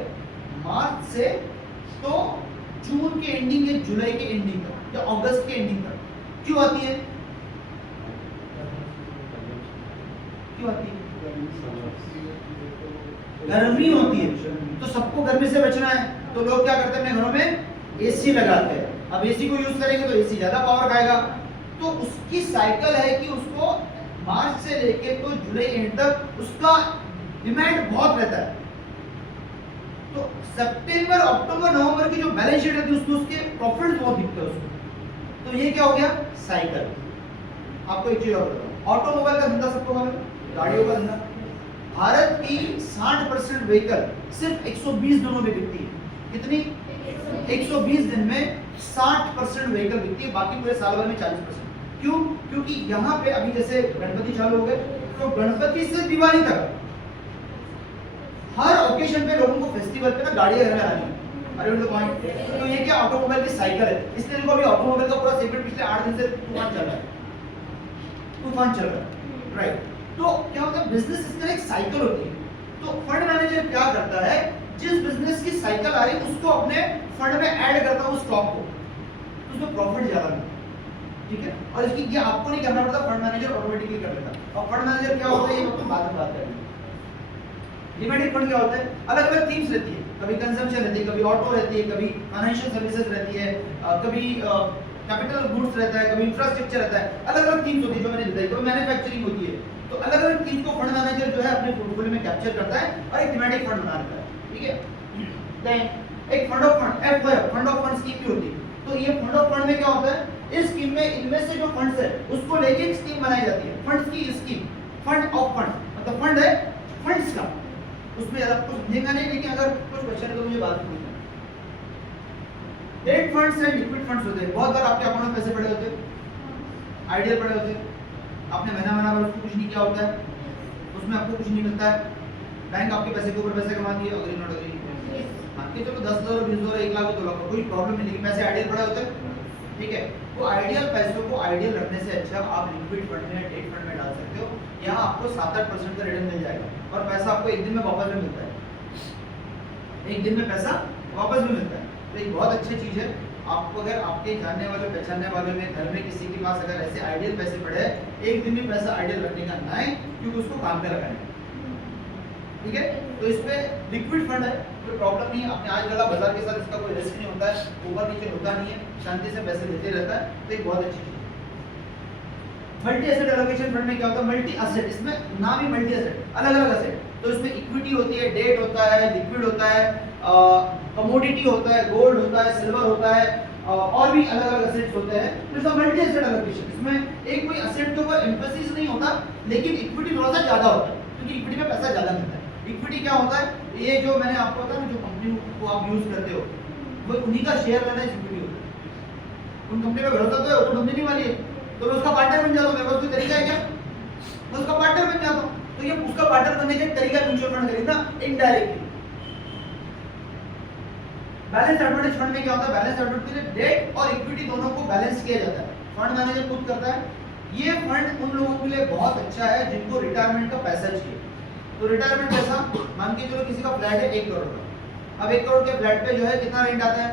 मार्च से तो जून के एंडिंग या जुलाई के एंडिंग तक या अगस्त के एंडिंग तक। क्यों आती है? क्यों आती है? गर्मी होती है, तो सबको गर्मी से बचना है, तो लोग क्या करते हैं अपने घरों में एसी लगाते हैं। अब एसी को यूज करेंगे तो एसी ज्यादा पावर खाएगा, तो उसकी साइकिल है कि उसको मार्च से लेके तो जुलाई एंड तक उसका डिमांड बहुत रहता है। तो सितंबर, अक्टूबर, नवंबर की जो बैलेंस शीट होती है उसमें उसके प्रॉफिट बहुत दिखते हैं उसको। तो ये क्या हो गया? साइकिल। आपको एक चीज और बताऊं, ऑटोमोबाइल का धंधा सबको मालूम है, गाड़ियों का धंधा। भारत की 60% व्हीकल सिर्फ 120 दिनों में बिकती है। कितनी? 120 दिन में 60% व्हीकल बिकती है, बाकी पूरे साल भर में 40%। क्यों? क्योंकि यहाँ पे अभी जैसे गणपति चालू हो गए, तो गणपति से दिवाली तक हर ओकेजन पे लोगों को फेस्टिवल पे ना गाड़ियां घर में आनी है। अरे उनको पॉइंट, तो ये क्या ऑटोमोबाइल की साइकिल है। इसलिए देखो अभी ऑटोमोबाइल का पूरा सेगमेंट पिछले 8 दिन से तूफान चल रहा है, तूफान चल रहा है, राइट। तो क्या होता है, बिजनेस इस तरह एक साइकिल होती है। तो फंड मैनेजर क्या करता है, जिस बिजनेस की साइकिल आ रही है उसको अपने फंड में ऐड करता है उस स्टॉक को, तो उसमें प्रॉफिट ज्यादा मिलता है, ठीक है। और इसकी ये आपको नहीं करना पड़ता, फंड मैनेजर ऑटोमेटिकली कर लेता है। और फंड मैनेजर क्या होता है ये आपको बाद में बात करेंगे। लिमिटेड फंड क्या होता है, अलग अलग थीम्स रहती है, कभी कंजम्पशन रहती है, कभी ऑटो रहती है, कभी फाइनेंशियल सर्विसेज रहती है, कभी कैपिटल गुड्स रहता है, कभी इंफ्रास्ट्रक्चर रहता है, अलग अलग थीम्स होती है जो मैंने बताई, कभी मैन्युफैक्चरिंग होती है। तो अलग अलग थीम को फंड मैनेजर जो है अपने पोर्टफोलियो में कैप्चर करता है और एक थीमेटिक फंड बना लेता है, ठीक है। देन एक fund of fund, F fund of fund scheme भी होती है। तो ये फंड ऑफ फंड में क्या होता है, इस स्कीम में इनमें से जो फंड्स है उसको लेके एक स्कीम बनाई जाती है, फंड्स की स्कीम, फंड ऑफ फंड, मतलब फंड है फंड्स का। उसमें ज्यादा कुछ समझेगा नहीं, लेकिन अगर कुछ क्वेश्चन है तो मुझे बात पूछना। Date funds and liquid funds होते हैं। बहुत बार आपके अकाउंट में पैसे पड़े होते हैं, आइडियल पड़े होते हैं, आपने महीना भर उसको कुछ नहीं किया होता है, उसमें आपको कुछ नहीं मिलता है, बैंक आपके पैसे के ऊपर पैसे कमा दिए, अग्री नॉट अग्री, हाँ कि चलो 10,000, 20,000, 1 लाख, 2 लाख, कोई प्रॉब्लम नहीं, लेकिन पैसे आइडियल पड़े होते हैं, ठीक है। वो आइडियल पैसों को आइडियल रखने से अच्छा आप लिक्विड फंड में, डेट फंड में डाल सकते हो। यहाँ आपको 7-8% का रिटर्न मिल जाएगा और पैसा आपको एक दिन में वापस भी मिलता है, एक दिन में पैसा वापस भी मिलता है। तो एक बहुत अच्छी चीज़ है। आपको अगर आपके जानने वाले पहचानने वाले में घर में किसी के पास अगर ऐसे आइडियल पैसे पड़े हैं, एक दिन में पैसा आइडियल रखने का ना है, क्योंकि उसको काम पे लगाना है, ठीक है। तो इसमें लिक्विड फंड है, कोई प्रॉब्लम नहीं है। आपने आज डाला बाजार के साथ, इसका कोई रिस्क नहीं होता है, ऊपर नीचे होता नहीं है, शांति से पैसे देते रहता है, तो एक बहुत अच्छी चीज़। मल्टी एसेट एलोकेशन फंड में क्या होता है, मल्टी एसेट, इसमें नाम ही मल्टी एसेट, अलग अलग एसेट। तो इसमें इक्विटी होती है, डेट होता है, लिक्विड होता है, कमोडिटी होता है, गोल्ड होता है, सिल्वर होता है, और भी अलग अलग एसेट्स होते हैं। तो इसका मल्टी एसेट एलोकेशन, इसमें एक कोई एसेट के ऊपर एम्फेसिस नहीं होता, लेकिन इक्विटी थोड़ा सा ज्यादा होता है, क्योंकि इक्विटी में पैसा ज्यादा मिलता है। इक्विटी क्या होता है, ये जो मैंने आपको बताया ना, जो कंपनी को आप यूज करते हो, वो उन्हीं का शेयर लेना इक्विटी होता है। उन कंपनी पे भरोसा तो है, वो तो डूबने नहीं वाली है, तो मैं उसका पार्टनर बन जाता हूँ। मेरे पास कोई तरीका है क्या, मैं उसका पार्टनर बन जाता हूँ। तो ये उसका पार्टनर बनने का तरीका म्यूचुअल फंड खरीदना इनडायरेक्टली। बैलेंस एडवांटेज फंड में क्या होता है, बैलेंस एडवांटेज में डेट और इक्विटी दोनों को बैलेंस किया जाता है, फंड मैनेजर खुद करता है। ये फंड उन लोगों के लिए बहुत अच्छा है जिनको रिटायरमेंट का पैसा चाहिए। तो रिटायरमेंट पैसा, मान के चलो किसी का फ्लैट है 1 करोड़ का, अब 1 करोड़ के फ्लैट पे जो है कितना रेंट आता है,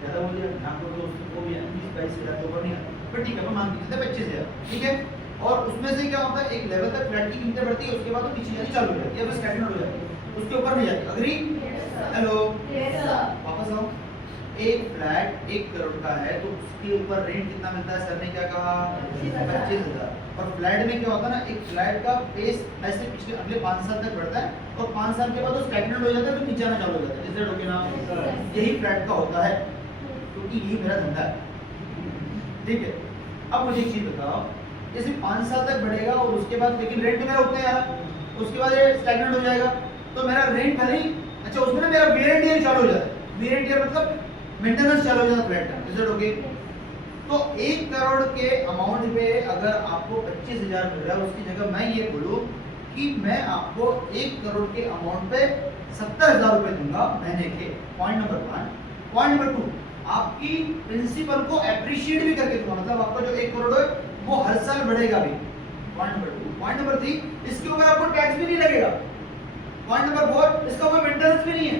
ज्यादा बोल दिया ना, तो उसको भी 20-22 हज़ार ऊपर नहीं आता, पर ठीक है, मैं मान के चलते 25,000, ठीक है। और उसमें से क्या होता है, एक लेवल तक फ्लैट की कीमतें बढ़ती है, उसके बाद वो नीचे जानी चालू हो जाती है, बस स्टैग्नेंट हो जाती है, उसके ऊपर नहीं जाती। अग्री? हेलो, वापस आओ। एक फ्लैट 1 करोड़ का है, तो उसके ऊपर रेंट कितना मिलता है, सर ने क्या कहा, 25,000। और फ्लैट में क्या होता है ना, एक फ्लैट का पेस ऐसे पिछले अगले 5 साल तक बढ़ता है, और 5 साल के बाद वो स्टैग्नेंट हो जाता है, तो नीचे आना चालू हो जाता है। इज दैट ओके ना? यही फ्लैट का होता है, क्योंकि यही मेरा धंधा है, ठीक है। अब मुझे एक चीज बताओ, जैसे 5 साल तक बढ़ेगा और उसके बाद, लेकिन रेंट तो मेरा उतना ही आ रहा, उसके बाद ये स्टैग्नेंट हो जाएगा, तो मेरा रेंट भले ही अच्छा, उसमें ना मेरा वेयर एंड टियर चालू हो जाता है। वेयर एंड टियर मतलब मेंटेनेंस चालू हो जाता है फ्लैट का। Is that okay? तो 1 करोड़ के अमाउंट पे अगर आपको 25,000 मिल रहा है, उसकी जगह मैं ये बोलूँ कि मैं आपको 1 करोड़ के अमाउंट पे 70,000 रुपए दूंगा महीने के। Point number 1। पॉइंट नंबर 2, आपकी प्रिंसिपल को एप्रिशिएट भी करके दूंगा, मतलब आपका जो 1 करोड़ है वो हर साल बढ़ेगा भी। Point number 2। पॉइंट नंबर 3, इसके ऊपर आपको टैक्स भी नहीं लगेगा। पॉइंट नंबर 4, इसका कोई मेंटेनेंस भी नहीं है।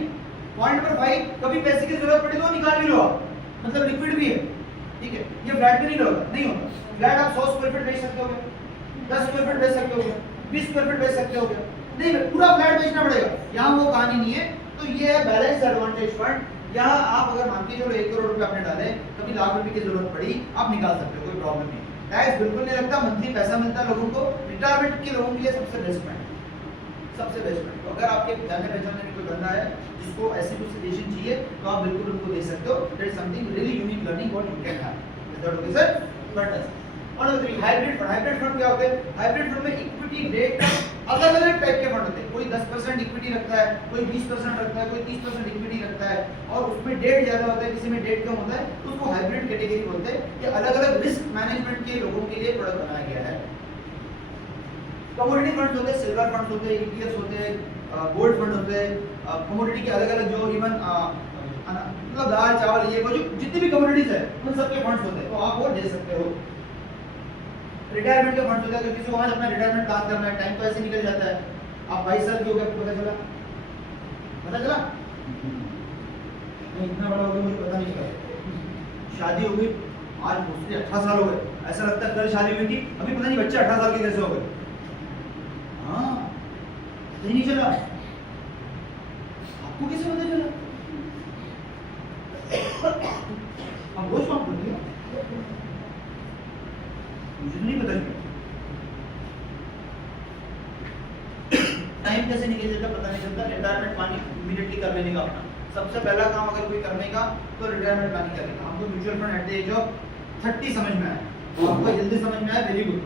पॉइंट नंबर 5, कभी पैसे की जरूरत पड़े तो निकाल भी लो आप, मतलब लिक्विड भी है, ठीक है। ये फ्लैट भी नहीं होगा, नहीं होगा। फ्लैट आप 100 स्क्वायर फीट बेच सकते हो, 10 स्क्वायर फीट बेच सकते हो क्या? 20 स्क्वायर फीट बेच सकते हो क्या? नहीं, पूरा फ्लैट बेचना पड़ेगा। यहाँ वो कहानी नहीं है। तो ये है बैलेंस एडवांटेज फंड। यहाँ आप अगर मान के चलो 1 करोड़ रुपए आपने डाले, कभी लाख रुपए की जरूरत पड़ी, आप निकाल सकते हो, कोई प्रॉब्लम नहीं। टैक्स बिल्कुल नहीं लगता, मंथली पैसा मिलता है लोगों को। रिटायरमेंट के लोगों के लिए सबसे बेस्ट फंड, सबसे बेस्ट फंड। तो अगर आपके जाने पहचाने में कोई बंदा है जिसको ऐसी कुछ सजेशन चाहिए, तो आप बिल्कुल उनको दे सकते हो। That is something really unique learning what you can have. Is that okay sir? Fund और हाइब्रिड फंड। हाइब्रिड फंड क्या होते हैं? हाइब्रिड फंड में इक्विटी डेट अलग अलग टाइप के फंड होते हैं। कोई 10% इक्विटी रखता है, कोई 20% रखता है, कोई 30% इक्विटी रखता है, और उसमें डेट ज्यादा होता है, किसी में डेट कम होता है, तो उसको हाइब्रिड कैटेगरी बोलते हैं। ये अलग अलग रिस्क मैनेजमेंट के लोगों के लिए प्रोडक्ट बनाया गया है। कमोडिटी फंड्स होते हैं, सिल्वर फंड्स होते हैं, ईटीएफ्स होते हैं, गोल्ड फंड होते हैं। कमोडिटी के अलग अलग जो इवन मतलब दाल चावल ये वो जो जितनी भी कमोडिटीज है उन सबके फंड्स होते हैं, तो आप वो ले सकते हो। रिटायरमेंट के फंड्स होते हैं, किसी को आज अपना रिटायरमेंट प्लान करना है, टाइम तो ऐसे निकल जाता है। आप 22 साल के हो गए, आपको पता चला? नहीं, इतना बड़ा हो गया मुझे पता नहीं चला। शादी हो गई आज मुझसे 18 साल हो गए, ऐसा लगता है कल शादी हुई थी, अभी पता नहीं बच्चे 18 साल के कैसे हो गए। हाँ, सही नहीं चला। आपको कैसे पता चला? हम रोज काम करते हैं, मुझे नहीं पता चला। टाइम कैसे निकल जाता पता नहीं चलता। रिटायरमेंट प्लानिंग इमीडिएटली कर लेने का अपना सबसे पहला काम अगर कोई करने का, तो रिटायरमेंट प्लानिंग करने का। हमको mutual fund at the age of 30 समझ में आया, तो आपको जल्दी समझ में आया, वेरी गुड,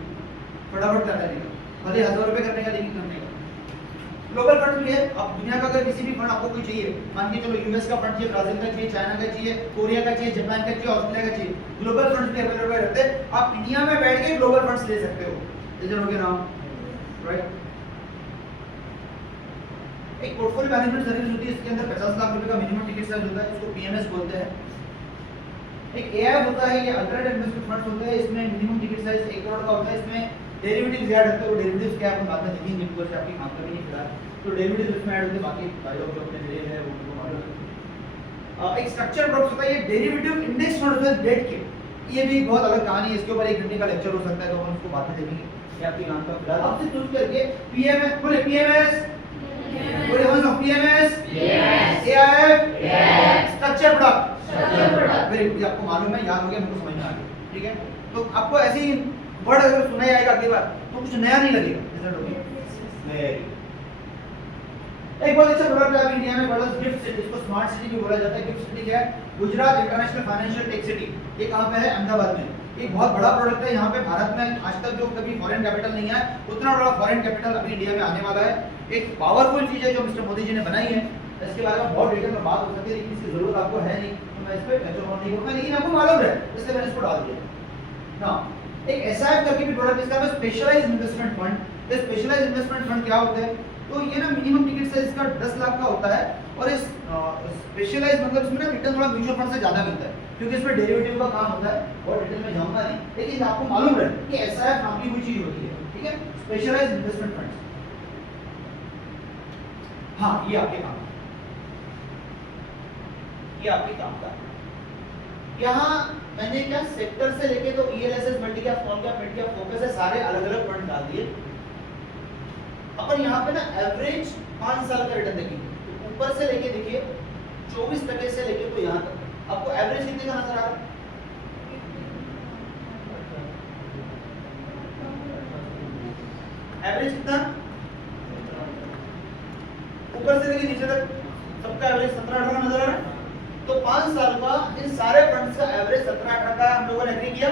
फटाफट कर लेने का, भले 1000 रुपए करने का, लेकिन करने का। ग्लोबल फंड भी है। अब दुनिया का अगर किसी भी फंड आपको कोई चाहिए, मान के चलो यूएस का फंड चाहिए, ब्राजील का चाहिए, चाइना का चाहिए, कोरिया का चाहिए, जापान का चाहिए, ऑस्ट्रेलिया का चाहिए, ग्लोबल फंड्स भी अवेलेबल रहते हैं। आप इंडिया में बैठ के ग्लोबल फंड्स ले सकते हो। इधर हो गया नाम, राइट। एक पोर्टफोलियो मैनेजमेंट सर्विस होती है, इसके अंदर 50 लाख रुपए का मिनिमम टिकट साइज होता है, इसको पीएमएस बोलते हैं। एक एआईएफ होता है, ये अल्टरनेटिव इन्वेस्टमेंट फंड्स होते हैं, इसमें मिनिमम टिकट साइज 1 करोड़ का होता है। इसमें डेरिवेटिव्स ऐड होते हैं, वो डेरिवेटिव्स क्या अपन बाद में देखेंगे, बिकॉज़ आपकी काम का भी नहीं फिलहाल। तो डेरिवेटिव्स इसमें ऐड होते हैं, बाकी डायलॉग जो अपने लिए है वो मालूम है। एक स्ट्रक्चर प्रोडक्ट होता है, ये डेरिवेटिव इंडेक्स फंड होता है डेट के। ये भी बहुत अलग कहानी है, इसके ऊपर 1 घंटे का लेक्चर हो सकता है, तो हम उसको बाद में देखेंगे। ये आपकी काम का फिलहाल आपसे चूज करके पीएमएस, बोले पीएमएस, बोले one of PMS, yes, AIF, yes, structure product, very good. आपको मालूम है, याद हो गया, मुझको समझ में आ गया, ठीक है। तो आपको ऐसे ही वर्ड अगर सुना जाएगा अगली बार तो कुछ नया नहीं लगेगा, रिजल्ट हो गया। एक बहुत अच्छा प्रोडक्ट है अभी इंडिया में, बड़ा गिफ्ट सिटी, इसको स्मार्ट सिटी भी बोला जाता है। गिफ्ट सिटी क्या है? Gujarat international financial tech city. ये कहां पे है? अहमदाबाद में। एक बहुत बड़ा प्रोडक्ट है। यहाँ पे भारत में आज तक जो कभी फॉरेन कैपिटल नहीं है, उतना बड़ा फॉरेन कैपिटल अभी इंडिया में आने वाला है। एक पावरफुल चीज है जो मिस्टर मोदी जी ने बनाई है। इसके बारे में बहुत डिटेल में बात हो सकती है, लेकिन इसकी जरूरत आपको है नहीं, तो मैं इस पे लेक्चर नहीं करूंगा, लेकिन आपको मालूम है इसलिए मैंने इसको डाल दिया ना। एक एसआईएफ करके भी प्रोडक्ट, इसका है स्पेशलाइज्ड इन्वेस्टमेंट फंड। ये स्पेशलाइज्ड इन्वेस्टमेंट फंड क्या होते हैं? तो ये ना मिनिमम टिकट साइज इसका 10 लाख का होता है, और इस स्पेशलाइज्ड मतलब इसमें ना रिटर्न थोड़ा म्यूचुअल फंड से ज्यादा मिलता है, क्योंकि इसमें डेरिवेटिव का काम होता है। और डिटेल में जाऊंगा नहीं, लेकिन आपको मालूम है कि एसआईएफ नाम की कोई चीज होती है, ठीक है, स्पेशलाइज्ड इन्वेस्टमेंट फंड्स। हाँ, ये आपके काम, ये आपके काम का। यहाँ मैंने क्या सेक्टर से लेके तो ELSS, multi cap, small cap, mid cap, focus है, सारे अलग अलग फंड डाल दिए। अपन यहाँ पे ना एवरेज 5 साल का रिटर्न देखेंगे, तो ऊपर से लेके देखिए 24% से लेके तो यहाँ तक आपको एवरेज कितने का नजर आ रहा है? एवरेज कितना? ऊपर से लेके नीचे तक सबका एवरेज 17-18 नजर आ रहा है। तो 5 साल का इन सारे फंड्स का एवरेज 17-18 का हम लोगों ने एग्री किया।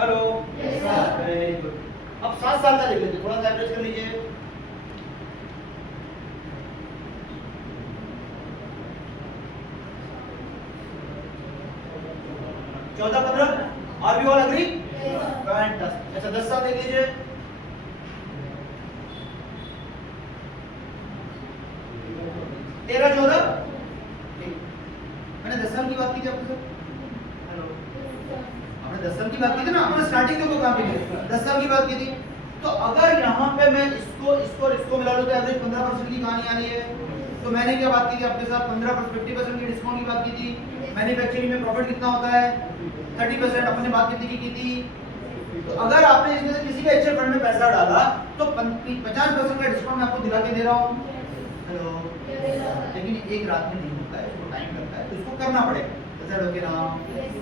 Hello, very good. अब 7 साल का देख लेते, थोड़ा सा एवरेज कर लीजिए। Yes. 14-15, are we all agree? Fantastic. अच्छा 10 साल देख लीजिए। तेरह 14, मैंने 10 साल की बात की थी आपके साथ। हेलो, आपने 10 साल की बात की थी ना, आपने स्टार्टिंग में कहाँ पे की? 10 साल की बात की थी। तो अगर यहाँ पे मैं इसको और इसको मिला लूँ तो एवरेज 15% की कहानी आ रही है। तो मैंने क्या बात की थी आपके साथ? 15% की डिस्काउंट की बात की थी। मैन्युफैक्चरिंग में प्रॉफिट कितना होता है? 30%। अपने बात कितनी की थी? तो अगर आपने इसमें से किसी के एक्चुअल फंड में पैसा डाला तो 50% का डिस्काउंट मैं आपको दिला के दे रहा हूँ। हेलो, लेकिन एक रात में नहीं होता है, इसको टाइम लगता है, तो इसको करना पड़ेगा। ओके ना,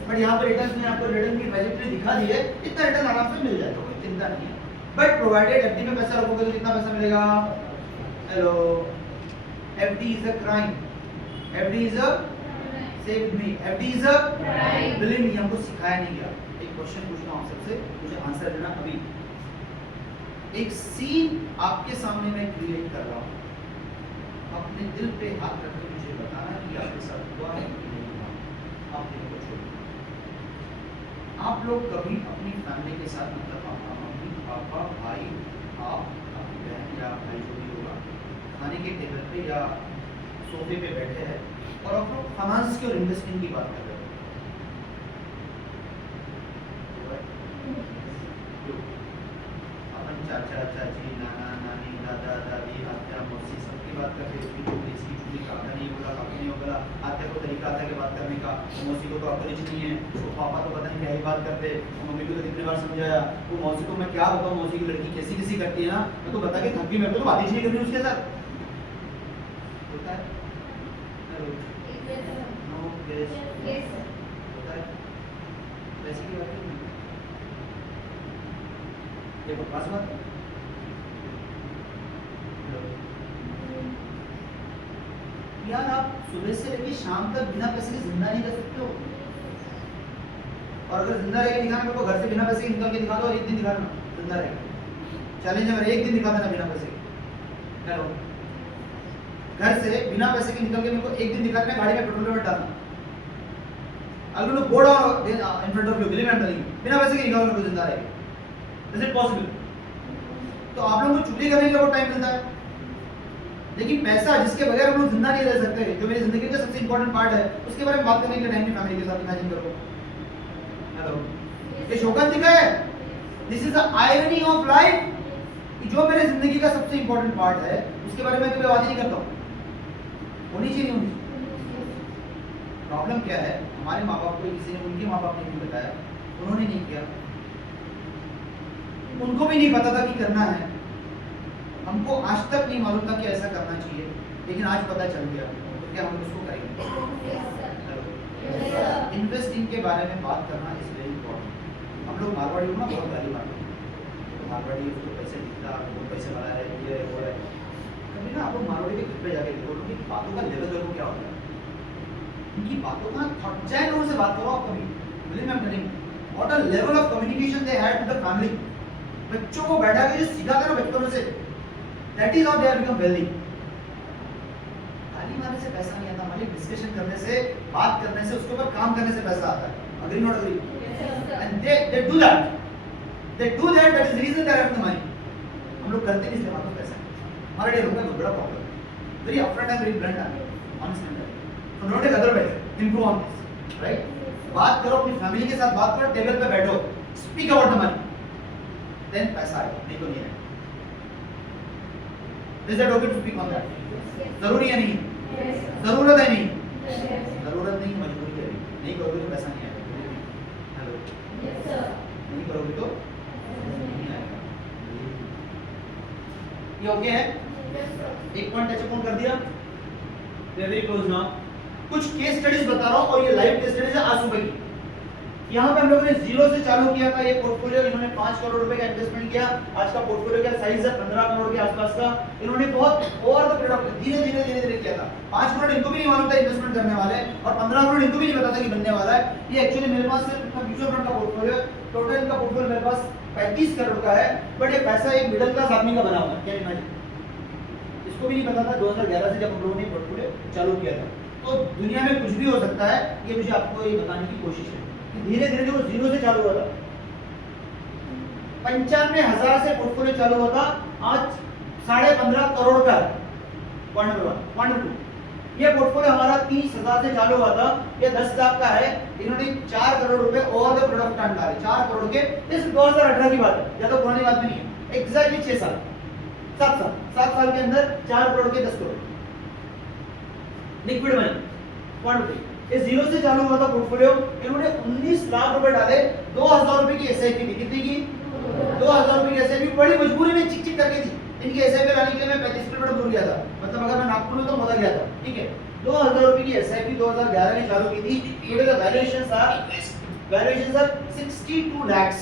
बट यहाँ पर रिटर्न में आपको रिटर्न की ट्रैजेक्टरी दिखा दी है, इतना रिटर्न आराम से मिल जाएगा, कोई चिंता नहीं है। बट प्रोवाइडेड एफडी में पैसा रखोगे तो कितना पैसा मिलेगा? Hello, FD is a crime, FD is a save me, FD is a Crime. Believe me, हमको सिखाया नहीं गया। एक क्वेश्चन पूछता हूं सबसे, मुझे आंसर देना अभी। एक सीन आपके सामने मैं क्रिएट कर रहा हूं, अपने दिल पे हाथ रख के मुझे बताना कि आपके साथ हुआ है कि नहीं हुआ। आप दिल को छोड़िए। आप लोग कभी अपनी फैमिली के साथ, मतलब पापा मम्मी पापा भाई आप आपकी बहन या भाई जो भी होगा, खाने के टेबल पे या सोफे पे बैठे हैं और आप लोग फाइनेंस की और इन्वेस्टिंग की बात कर रहे हो, अपन चाचा चाची नाना नानी दादा दादी आत्या मौसी सबकी बात करते हैं। उसकी चोरी इसकी चोरी, काका नहीं बोला काका नहीं बोला, आत्या को तरीका आता है बात करने का, मौसी को तो अकल नहीं है, तो पापा तो पता नहीं क्या ही बात करते, मम्मी को तो कितने बार समझाया, वो मौसी को मैं क्या बताऊँ, मौसी की लड़की कैसी कैसी करती है ना, मैं तो बता के थक गई, मेरे को तो बात ही नहीं करनी उसके साथ। होता है नो यस होता है, वैसे की बात नहीं, ये बकवास बात है। यार आप सुबह से लेके शाम तक बिना पैसे के जिंदा नहीं रह सकते हो, और अगर जिंदा रह के दिखाना मेरे को घर से बिना पैसे के निकल के दिखा दो और एक दिन दिखा देना जिंदा रहेगा, चैलेंज है मेरा, एक दिन दिखा देना बिना पैसे के। हेलो, घर से बिना पैसे के निकल के मेरे को एक दिन दिखा देना, गाड़ी में पेट्रोल में डालना, अगर लोग बोर्ड और in front of you believe and telling, बिना पैसे के निकालो मेरे को जिंदा रहेगा, इज इट पॉसिबल? तो आप लोगों को चुगली करने के लिए बहुत टाइम मिलता है, लेकिन पैसा जिसके बगैर हम लोग जिंदा नहीं रह सकते, जो मेरी जिंदगी का सबसे इंपॉर्टेंट पार्ट है, उसके बारे में बात करने के लिए टाइम नहीं फैमिली के साथ। इमेजिन करो, हेलो, ये शोकांतिका है, this is the irony of life, कि जो मेरे जिंदगी का सबसे इंपॉर्टेंट पार्ट है उसके बारे में कभी बात ही नहीं करता हूँ, होनी चाहिए होनी चाहिए। प्रॉब्लम क्या है, हमारे माँ बाप को किसी ने, उनके माँ बाप ने नहीं बताया, उन्होंने नहीं किया, उनको भी नहीं पता था कि करना है, हमको आज तक नहीं मालूम था कि ऐसा करना चाहिए, लेकिन आज पता चल गया, तो क्या हम उसको करेंगे? इन्वेस्टिंग के बारे में बात करना इज वेरी इंपॉर्टेंट। हम लोग मारवाड़ी को ना बहुत गाली मारते हैं, तो मारवाड़ी उसको पैसे दिखता, वो पैसे वाला है, ये है वो है। कभी ना आप लोग मारवाड़ी के घर पे जाके देखो, उनकी बातों का लेवल देखो क्या होता है, उनकी बातों का थक जाए, लोगों से बात करो आप कभी, believe me I am telling what a level of communication they had with the family. बच्चों को बैठा के जो सिखाते ना बचपन से, that is how they have become wealthy. गाली मारने से पैसा नहीं आता, हमारे डिस्कशन करने से, बात करने से, उसके ऊपर काम करने से पैसा आता है। Agree not agree? And they do that, that is reason they have the money. हम लोग करते नहीं इसलिए हमारे पास पैसा है। हमारे लिए रुपए बहुत बड़ा प्रॉब्लम है, very upfront and very blunt है, honest and so don't take other way, improve on this, right? बात करो अपनी फैमिली के साथ, बात करो, टेबल पे बैठो, speak about the money, then पैसा आएगा, नहीं तो नहीं आएगा। Is that okay to speak on that? जरूरी है नहीं? जरूरत है नहीं? जरूरत नहीं, मजबूरी है, नहीं करोगे तो पैसा नहीं आएगा। हेलो, नहीं करोगे तो नहीं आएगा। ये ओके है? एक पॉइंट टच अपॉन कर दिया, वेरी क्लोज नाउ। कुछ केस स्टडीज बता रहा हूँ और ये लाइव केस स्टडीज है आज सुबह की। यहाँ पे हम लोगों ने जीरो से चालू किया था ये पोर्टफोलियो, इन्होंने 5 करोड़ रुपए का इन्वेस्टमेंट किया। आज का पोर्टफोलियो का साइज है 15 करोड़ के आसपास का। इन्होंने बहुत ओवर द पीरियड ऑफ धीरे धीरे किया था। 5 करोड़ इनको भी नहीं मालूम था इन्वेस्टमेंट करने वाले, और 15 करोड़ इनको भी नहीं पता था कि बनने वाला है। ये एक्चुअली मेरे पास सिर्फ म्यूचुअल फंड का पोर्टफोलियो, टोटल इनका पोर्टफोलियो मेरे पास 35 करोड़ का है, बट ये पैसा एक मिडिल क्लास आदमी का बना हुआ है। Can imagine? इसको भी नहीं पता था 2011 से जब हम लोगों ने पोर्टफोलियो चालू किया था। तो दुनिया में कुछ भी हो सकता है, ये मुझे आपको ये बताने की कोशिश है। धीरे धीरे जो जीरो से चालू हुआ था, 95,000 से पोर्टफोलियो चालू हुआ था, आज 15.5 करोड़ का है। Point number 1। पॉइंट नंबर 2, ये पोर्टफोलियो हमारा 30,000 से चालू हुआ था, ये 10 लाख का है। इन्होंने 4 करोड़ रुपए ओवर द प्रोडक्ट फंड डाले, 4 करोड़ के। इस 2018 की बात है, ज्यादा पुरानी बात भी नहीं है, एग्जैक्टली 6 साल 7 साल के अंदर 4 करोड़ के 10 करोड़ लिक्विड मनी। पॉइंट 3, ये जीरो से चालू हुआ था पोर्टफोलियो, इन्होंने 19 लाख रुपए डाले, 2000 रुपए की एसआईपी की, कितनी की 2000 रुपए की एसआईपी, बड़ी मजबूरी में चिक चिक करके थी। इनकी एसआईपी लाने के लिए मैं 35 किलोमीटर दूर गया था, मतलब अगर मैं नागपुर में तो मजा गया था, ठीक है। 2000 रुपए की एसआईपी 2011 में चालू की थी। Today the valuation sir 62 lakhs।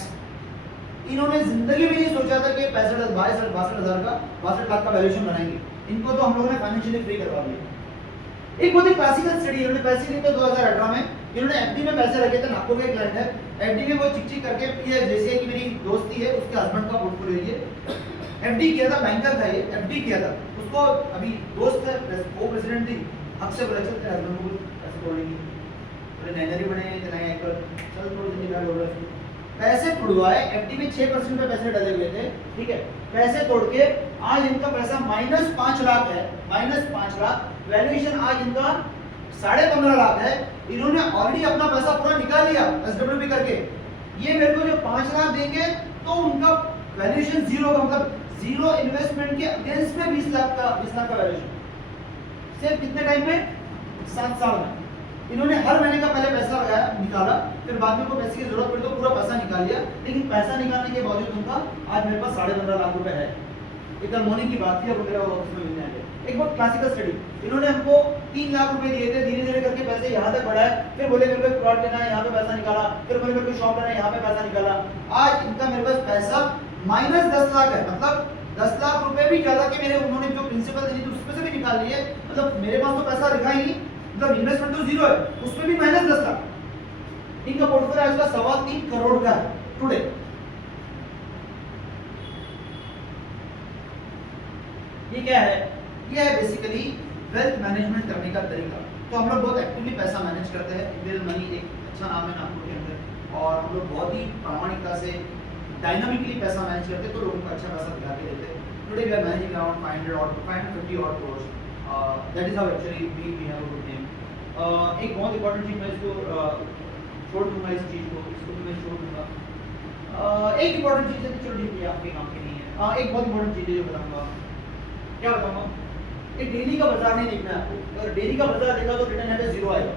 इन्होंने जिंदगी में नहीं सोचा था कि 62 लाख का वैल्यूएशन बनाएंगे। इनको तो हम लोगों ने फाइनेंशियली फ्री करवा दिया। एक बहुत ही क्लासिकल स्टडी, इन्होंने पैसे लिए थे 2018 में, इन्होंने एफडी में पैसे रखे थे, नागपुर का एक क्लाइंट है, एफडी में वो चिक चिक करके, ये जैसे कि मेरी दोस्ती है उसके हस्बैंड का पोर्टफोलियो ये एफडी किया था, बैंकर था ये, एफडी किया था उसको, अभी दोस्त है, वो प्रेसिडेंट थी, अक्सर बोले चलते हस्बैंड को ऐसे बोलेंगे, बोले नैनरी बने चलाएंगे एक चल थोड़ी सी निकाल हो रहा है, पैसे छुड़वाए, एफडी में 6% पे पैसे डाले हुए थे, ठीक है, पैसे तोड़ के आज इनका पैसा -5 लाख है, -5 लाख, वैल्यूएशन आज इनका 15.5 लाख है। इन्होंने ऑलरेडी अपना पैसा पूरा निकाल लिया एसडब्ल्यूपी करके। ये मेरे को जो 5 लाख देंगे तो उनका वैल्यूएशन जीरो का, मतलब जीरो इन्वेस्टमेंट के अगेंस्ट में 20 लाख का वैल्यूएशन, सिर्फ कितने टाइम में 7 साल में। इन्होंने हर महीने का पहले पैसा लगाया, निकाला, फिर बाद में को पैसे की जरूरत पड़ी तो पूरा पैसा निकाल लिया, लेकिन पैसा निकालने के बावजूद उनका आज मेरे पास 15.5 लाख रुपए है। एक कल मॉर्निंग की बात थी, अब मेरा ऑफिस में मिलने आए, एक बहुत क्लासिकल स्टडी, इन्होंने हमको 3 लाख रुपए दिए थे, धीरे धीरे करके पैसे यहाँ तक बढ़ाए, फिर बोले मेरे को प्लॉट लेना है, यहाँ पे पैसा निकाला, फिर बोले मेरे को शॉप लेना है, यहाँ पे पैसा निकाला, आज इनका मेरे पास पैसा -10 लाख है, मतलब 10 लाख रुपए भी ज्यादा के मेरे उन्होंने जो प्रिंसिपल दी थी उसमें से भी निकाल लिए, मतलब मेरे पास तो पैसा रखा ही नहीं, मतलब इन्वेस्टमेंट तो जीरो है, उसमें भी -10 लाख। इनका पोर्टफोलियो आज का 3.25 करोड़ का है टुडे। ये क्या है? ये है बेसिकली वेल्थ मैनेजमेंट करने का तरीका। तो हम लोग बहुत एक्टिवली पैसा मैनेज करते हैं, वेल मनी एक अच्छा नाम है नागपुर के अंदर, और हम लोग बहुत ही प्रामाणिकता से डायनामिकली पैसा मैनेज करते हैं, तो लोगों को अच्छा पैसा दिला के देते हैं। Today we are managing around 550 odd crores, that is how actually we have a good name. एक बहुत इंपॉर्टेंट चीज मैं इसको छोड़ दूंगा, इस चीज को, इसको भी मैं छोड़ दूंगा। एक इंपॉर्टेंट चीज है, चलो ठीक है आपके काम की नहीं है, एक बहुत इंपॉर्टेंट चीज है जो बताऊंगा, क्या बताऊंगा, एक डेली का बाजार नहीं देखना है आपको। अगर डेली का बाजार देखा तो रिटर्न यहाँ पे जीरो आएगा।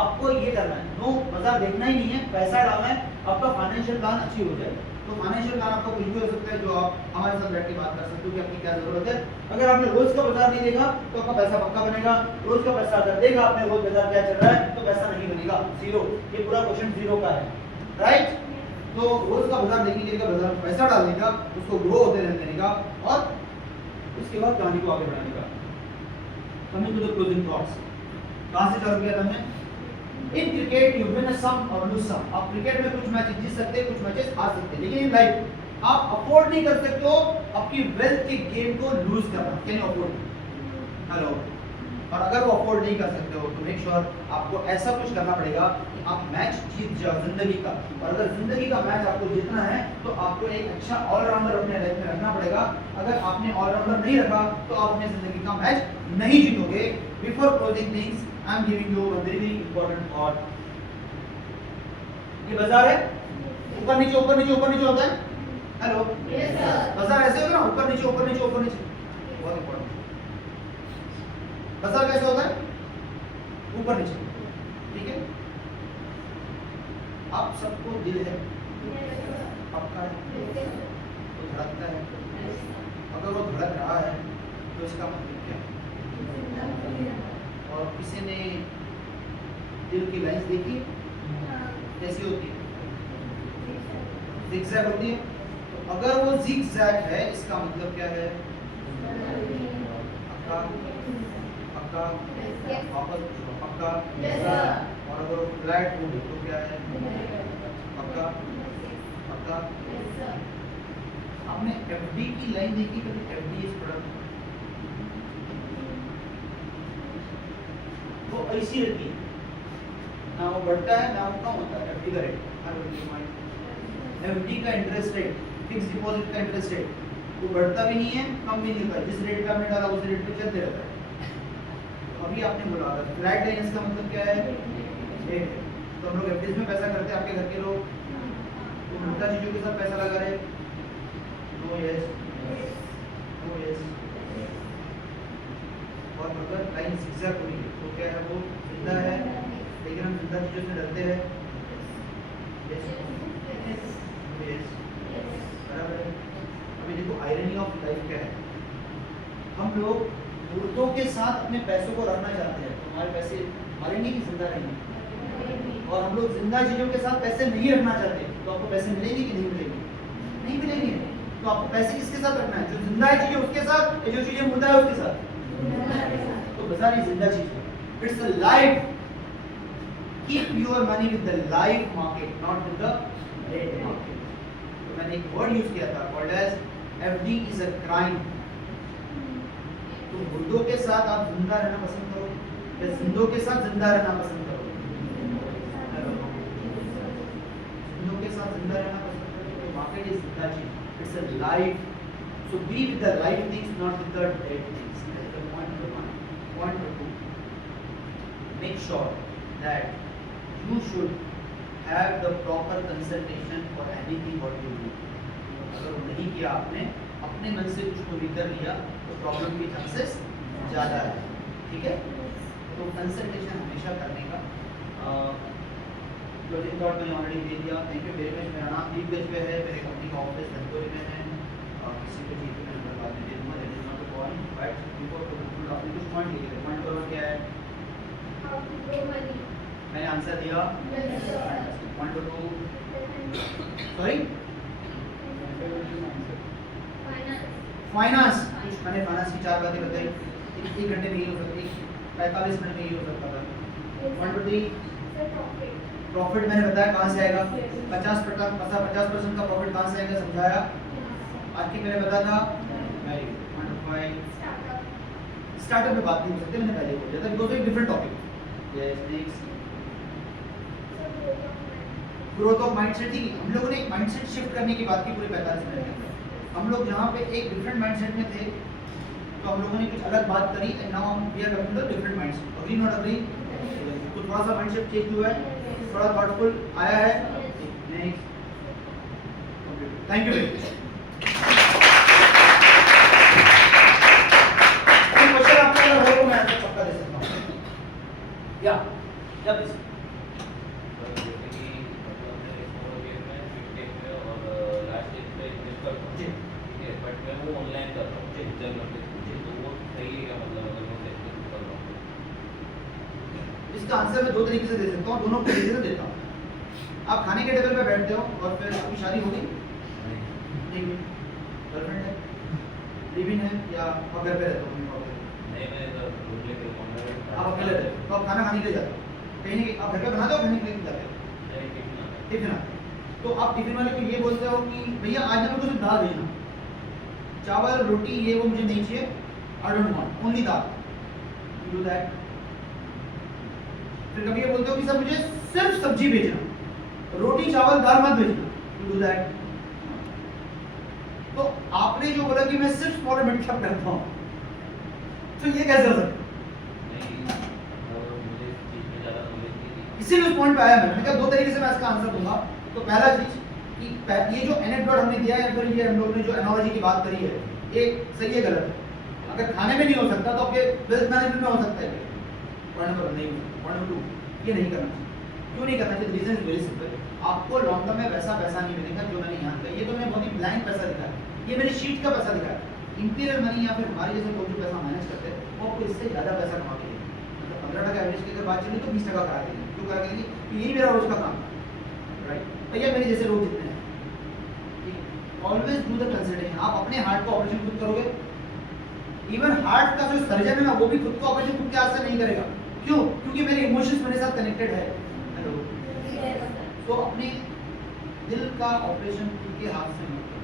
आपको ये करना है, नो बाजार देखना ही नहीं है, पैसा डालना है, आपका फाइनेंशियल प्लान अच्छी हो जाएगा। तो फाइनेंशियल प्लान आपका कुछ भी हो सकता है, जो आप हमारे साथ बैठ के बात कर सकते हो कि आपकी क्या जरूरत है। अगर आपने रोज का बाजार नहीं देखा तो आपका पैसा पक्का बनेगा, रोज का पैसा अगर देखा आपने रोज बाजार क्या चल रहा है तो पैसा नहीं बनेगा, जीरो। ये पूरा क्वेश्चन जीरो का है, राइट। तो रोज का बाजार देखने का, बाजार में पैसा डालने का, उसको ग्रो होते रहने देने का, और उसके बाद कहानी को आगे बढ़ाने का। Coming to the closing thoughts, कहां से चालू किया था हमने? In cricket you win some और लूज सम। आप क्रिकेट में कुछ मैचेस जीत सकते हैं, कुछ मैचेस हार सकते हैं, लेकिन इन लाइफ आप अफोर्ड नहीं कर सकते हो आपकी वेल्थ के गेम को लूज करना। Can you afford? हेलो। और अगर वो अफोर्ड नहीं कर सकते हो तो मेक श्योर आपको ऐसा कुछ करना पड़ेगा कि आप मैच जीत जाओ जिंदगी का। और अगर जिंदगी का मैच आपको जीतना है तो आपको एक अच्छा ऑलराउंडर अपने लाइफ में रखना पड़ेगा। अगर आपने ऑलराउंडर नहीं रखा तो आप अपने जिंदगी का मैच नहीं जीतोगे। Before closing things I am giving you a very important thought. ये बाजार है, ऊपर नीचे ऊपर नीचे ऊपर नीचे होता है। Hello, yes sir. बाजार ऐसे होता है ना, ऊपर नीचे ऊपर नीचे ऊपर नीचे। बहुत इंपॉर्टेंट। बाजार कैसे होता है? ऊपर नीचे, ठीक है। आप सबको दिल है, पक्का है, तो धड़कता है। अगर वो धड़क रहा है तो इसका मतलब क्या है? और किसी ने दिल की लाइंस देखी कैसी होती है? जिगजैग होती है। तो अगर वो जिगजैग है इसका मतलब क्या है? पक्का पक्का वापस पक्का। और अगर वो फ्लैट हो तो क्या है? पक्का पक्का। आपने एफडी की लाइन देखी कभी? एफडी इज प्रोडक्ट, वो ऐसी रहती है ना, वो बढ़ता है ना वो कम होता है। एफडी का रेट, एफडी का इंटरेस्ट रेट, फिक्स डिपॉजिट का इंटरेस्ट रेट वो बढ़ता भी नहीं है कम भी नहीं होता। जिस रेट पे आपने डाला उस रेट पे चलते रहता है। अभी आपने बोला फ्लैट लाइन, इसका मतलब क्या है? रेट। तो हम लोग एफडी में पैसा करते हैं, आपके घर के लोग तो उल्टा चीजों के साथ पैसा लगा रहे। नो यस, नो यस, बहुत अगर लाइन zigzag हो रही है तो क्या है वो जिंदा है, लेकिन हम जिंदा चीजों से डरते हैं। Yes. बराबर है। अभी देखो आयरनी ऑफ लाइफ क्या है, हम लोग मुर्दों के साथ अपने पैसों को रखना चाहते हैं तो हमारे पैसे मरेंगे कि जिंदा रहेंगे, और हम लोग जिंदा चीजों के साथ पैसे नहीं रखना चाहते तो आपको पैसे मिलेंगे कि नहीं मिलेंगे? नहीं मिलेंगे। तो आपको पैसे किसके साथ रखना है? जो जिंदा है चीजें उसके साथ, या जो चीजें मुर्दा है उसके साथ? तो बाजार जिंदा चीज है, it's a life. Keep your money with the live market, not with the dead market. तो मैंने एक वर्ड यूज किया था called as FD is a crime. तो मुर्दों के साथ आप जिंदा रहना पसंद करो या जिंदों के साथ जिंदा रहना पसंद करो? जिंदों के साथ जिंदा रहना पसंद करो। तो मार्केट इज जिंदा चीज, it's a life. So be with the live things, not with the dead things. That is the point number one. Point number two. Make sure that you should have the proper consultation for anything what you do. अगर वो नहीं किया आपने, अपने मन से कुछ को भी कर लिया तो प्रॉब्लम के चांसेस ज़्यादा है। ठीक है? तो कंसल्टेशन हमेशा करने का। क्लोजिंग थॉट मैंने ऑलरेडी दे दिया। Thank you very much. मेरा नाम दीपगंज पे है, मेरे कंपनी का ऑफिस धनपुरी में है। किसी को जी पे नंबर बाद में दे दूँगा, that is not a point, but before to आपने कुछ पॉइंट लिखे थे। पॉइंट नंबर क्या है? How to grow money. मैंने आंसर दिया। Yes, sir. Point number 2 sorry finance. कुछ मैंने फाइनेंस की 4 बातें बताई। एक घंटे में ही हो सकती, 45 मिनट में ही हो सकता था। Point number 3 Sir, profit. Profit मैंने बताया कहाँ से आएगा, 50% का प्रॉफिट कहाँ से आएगा समझाया। आज की मैंने बताया था very good. Point number 5 Startup. Startup में बात नहीं हो सकती, मैंने पहले बोल दिया था बिकॉज़ एक different topic. Yes next Sir, growth of money. Growth of mindset. ठीक है, हम लोगों ने एक माइंडसेट शिफ्ट करने की बात की पूरे 45 मिनट के अंदर। हम लोग जहाँ पे एक डिफरेंट माइंडसेट में थे तो हम लोगों ने कुछ अलग बात करी एंड नाउ हम we are coming to different mindset. Agree not agree? तो थोड़ा सा माइंडसेट चेंज हुआ है, थोड़ा थॉटफुल आया है। Next thank you very much. Question आपका अगर हो तो मैं आंसर पक्का दे सकता हूँ। या प्लीज। इसका आंसर मैं 2 तरीके से दे सकता हूँ, दोनों तरीके से देता हूँ। आप खाने के टेबल पे बैठते हो और फिर आपकी शादी हो गई, नहीं हुई, गर्लफ्रेंड है, लिव इन है, या आप घर पे रहते हो? आप अकेले रहते हो तो आप खाना खाने के लिए जाते हो, कहीं नहीं आप घर पे बनाते हो, खाने के लिए जाते हो? टिफिन आते हो। तो आप टिफिन वाले को ये बोलते हो कि भैया आज ना मुझे दाल भेजना, चावल रोटी ये वो मुझे नहीं चाहिए, आई don't want only dal. You do that. फिर कभी ये बोलते हो कि सर मुझे सिर्फ सब्जी भेजना, रोटी चावल दाल मत भेजना, यू डू दैट। तो आपने जो बोला कि मैं सिर्फ स्मॉल मिक्सअप करता हूँ, तो ये कैसे हो सकता है? इसीलिए उस पॉइंट पे आया मैंने कहा 2 तरीके से मैं इसका आंसर दूंगा। तो पहला चीज कि ये जो एनेक्डोट हमने दिया है या फिर ये हम लोगों ने जो एनालॉजी की बात करी है, ये सही है गलत है? अगर खाने में नहीं हो सकता तो आपके वेल्थ मैनेजमेंट में हो सकता है। पॉइंट नंबर नहीं, पॉइंट नंबर 2 ये नहीं करना चाहिए। क्यों नहीं करना चाहिए? Reason is very simple. आपको लॉन्ग टर्म में वैसा पैसा नहीं मिलेगा जो मैंने यहाँ दिया। ये तो मैंने बहुत ही ब्लैंक पैसा दिखाया, ये मेरी शीट का पैसा दिखाया। इंपीरियल मनी या फिर हमारे जैसे लोग जो पैसा मैनेज करते हैं वो आपको इससे ज़्यादा पैसा कमा के देंगे। मतलब 15% एवरेज की अगर बात चली तो 20% करा देंगे। क्यों करा देंगे? कि यही मेरा रोज का काम है, राइट? भैया मेरे जैसे लोग जितने हैं, ठीक है, ऑलवेज डू द कंसल्टेशन। आप अपने हार्ट का ऑपरेशन खुद करोगे, इवन हार्ट का जो सर्जन है ना वो भी खुद का ऑपरेशन खुद के हाथ से नहीं करेगा। क्यों? क्योंकि मेरे इमोशंस मेरे साथ कनेक्टेड है। हेलो, तो अपने दिल का ऑपरेशन खुद के हाथ से मत करो।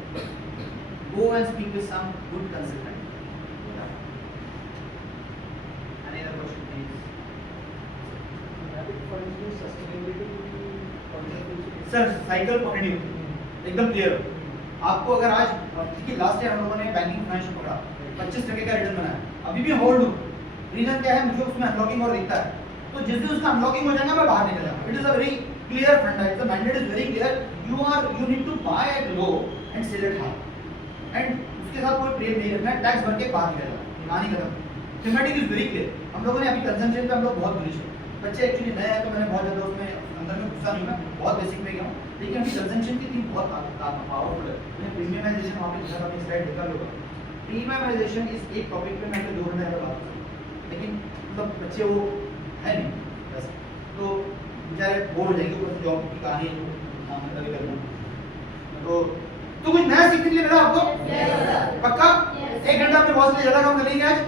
Go and speak with some good consultant. Any other question, please? Sir cycle पकड़नी होती एकदम क्लियर। आपको अगर आज देखिए लास्ट ईयर हम लोगों ने बैंकिंग फाइनेंस पकड़ा, 25% का रिटर्न बनाया, अभी भी होल्ड हूँ। रीजन क्या है? मुझे उसमें अनलॉकिंग और दिखता है, तो जिस दिन उसका अनलॉकिंग हो जाएगा मैं बाहर निकल जाऊंगा। It is a very clear funda, it's the mandate is very clear. You need to buy at low and sell it high, and उसके साथ कोई प्रेम नहीं रखना है, टैक्स भर के बाहर निकल जाना, कहानी खत्म। Thematic is very clear. हम लोगों ने अभी कंजम्पशन पे हम लोग बहुत बुलिश है, बच्चे एक्चुअली नए हैं तो मैंने बहुत ज़्यादा उसमें अंदर में गुस्सा नहीं हुआ, बहुत बेसिक में गया हूँ, लेकिन अभी कंजम्पशन की थीम बहुत पावरफुल है। मैंने प्रीमियमाइजेशन वहाँ पे लिखा था, अपनी स्लाइड देखा होगा। प्रीमियमाइजेशन इस एक टॉपिक पे मैं 2 घंटे बात करूँ, लेकिन मतलब बच्चे वो है नहीं बस, तो बेचारे बोर हो जाएंगे, ऊपर जॉब की कहानी है काम कभी करना। तो कुछ नया सीखने के लिए मिला आपको? पक्का? 1 घंटा अपने बॉस के लिए ज़्यादा काम कर लेंगे आज?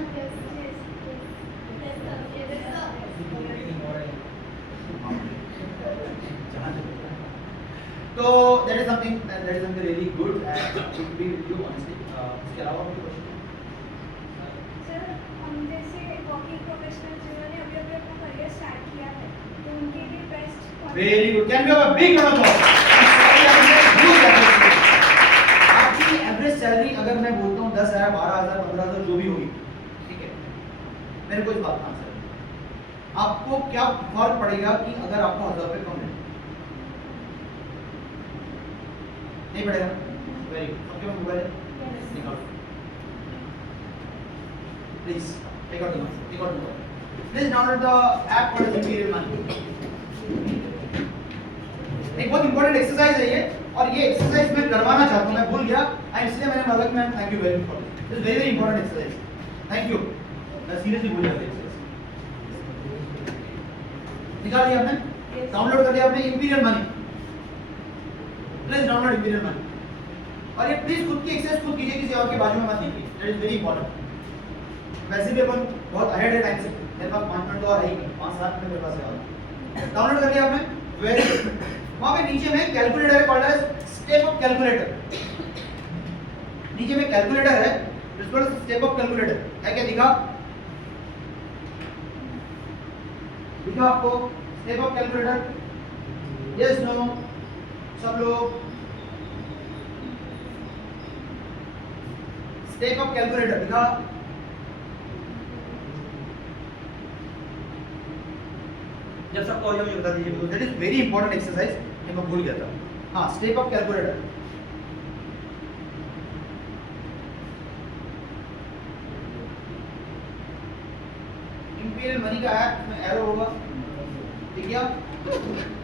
तो that is something really good and it will be with you honestly. इसके अलावा कोई क्वेश्चन? सर, हम जैसे वर्किंग प्रोफेशनल जिन्होंने अभी अभी अपना करियर स्टार्ट किया है, तो उनके लिए best Very good. Can we have a big round of applause? आपकी एवरेज सैलरी अगर मैं बोलता हूँ 10,000, 12,000, 15,000 जो भी होगी, ठीक है, मेरे को इस बात का आंसर है। आपको क्या फर्क पड़ेगा कि अगर आपको 1,000 रुपये कम मिले? नहीं पड़ेगा। Very good. सबके पास मोबाइल है? निकालो please, take out the mobile. Please download the app called imperial money. एक बहुत इंपॉर्टेंट एक्सरसाइज है ये, और ये एक्सरसाइज मैं करवाना चाहता हूँ, मैं भूल गया एंड इसलिए मैंने बोला कि ma'am thank you very much for this very very important exercise, thank you. मैं सीरियसली भूल जाता एक्सरसाइज। निकाल लिया आपने? डाउनलोड कर लिया आपने imperial money? Please download imperial money, और ये प्लीज खुद की एक्सरसाइज खुद कीजिए, किसी और के बाजू में मत कीजिए, दैट इज वेरी इंपॉर्टेंट। वैसे भी अपन बहुत अहेड है टाइम से, मेरे पास 5 मिनट तो और है ही, 5-7 मिनट मेरे पास है। डाउनलोड कर लिया आपने? Very good. वहाँ पे नीचे में कैलकुलेटर है called as step up calculator. नीचे में कैलकुलेटर है, इसको स्टेप अप कैलकुलेटर है। क्या दिखा? दिखा आपको step up calculator? Yes no? सब लोग स्टेप अप कैलकुलेटर दिखा? जब सबको हो जाए मुझे बता दीजिए, because that is very important exercise, ये मैं भूल गया था। हाँ, step up calculator. Imperial money का ऐप में एरो होगा, ठीक है?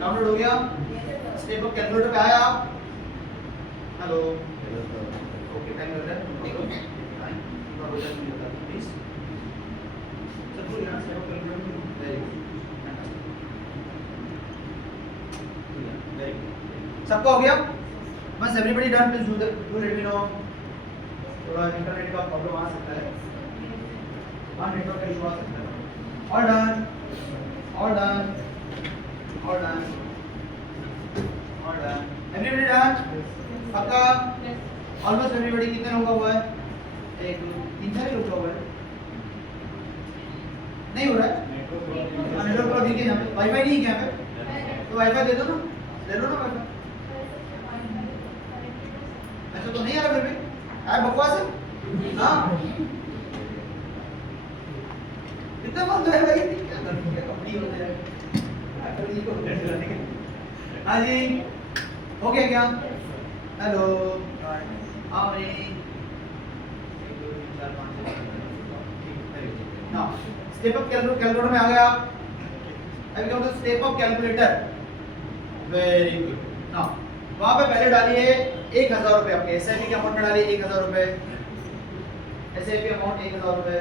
डाउनलोड हो गया? स्टेप अप कैलकुलेटर पे आया आप? हेलो, ओके, टाइम लग रहा है, देखो टाइम पूरा हो जाए मुझे बता दीजिए प्लीज। सब भूल गया step up calculator? Very good, सबका हो गया? बस everybody done? Please do let me know. थोड़ा इंटरनेट का प्रॉब्लम आ सकता है, हाँ नेटवर्क का इशू आ सकता है। All done, all done, all done, all done, everybody done? पक्का? Almost everybody. कितने लोगों का हुआ है? 1 2 3 4 लोगों का हुआ है। नहीं हो रहा है? नेटवर्क थोड़ा वीक है यहाँ पे, वाईफाई नहीं है यहाँ पे, तो वाईफाई दे दो ना, ले लो ना वाईफाई। ऐसा तो नहीं आ रहा फिर भी, ऐप बकवास है। हाँ, इतना बंद है भाई, क्या करूँ, क्या कंपनी हो जाए। हाँ जी, हो गया क्या? हेलो, हाँ भाई, स्टेप अप कैलकुलेटर में आ गया। अभी क्या होता है? Step up calculator, very good. Now वहाँ पे पहले डालिए 1,000 रुपये आपके एसआईपी के अमाउंट में डालिए 1,000 रुपये, एसआईपी अमाउंट 1,000 रुपये।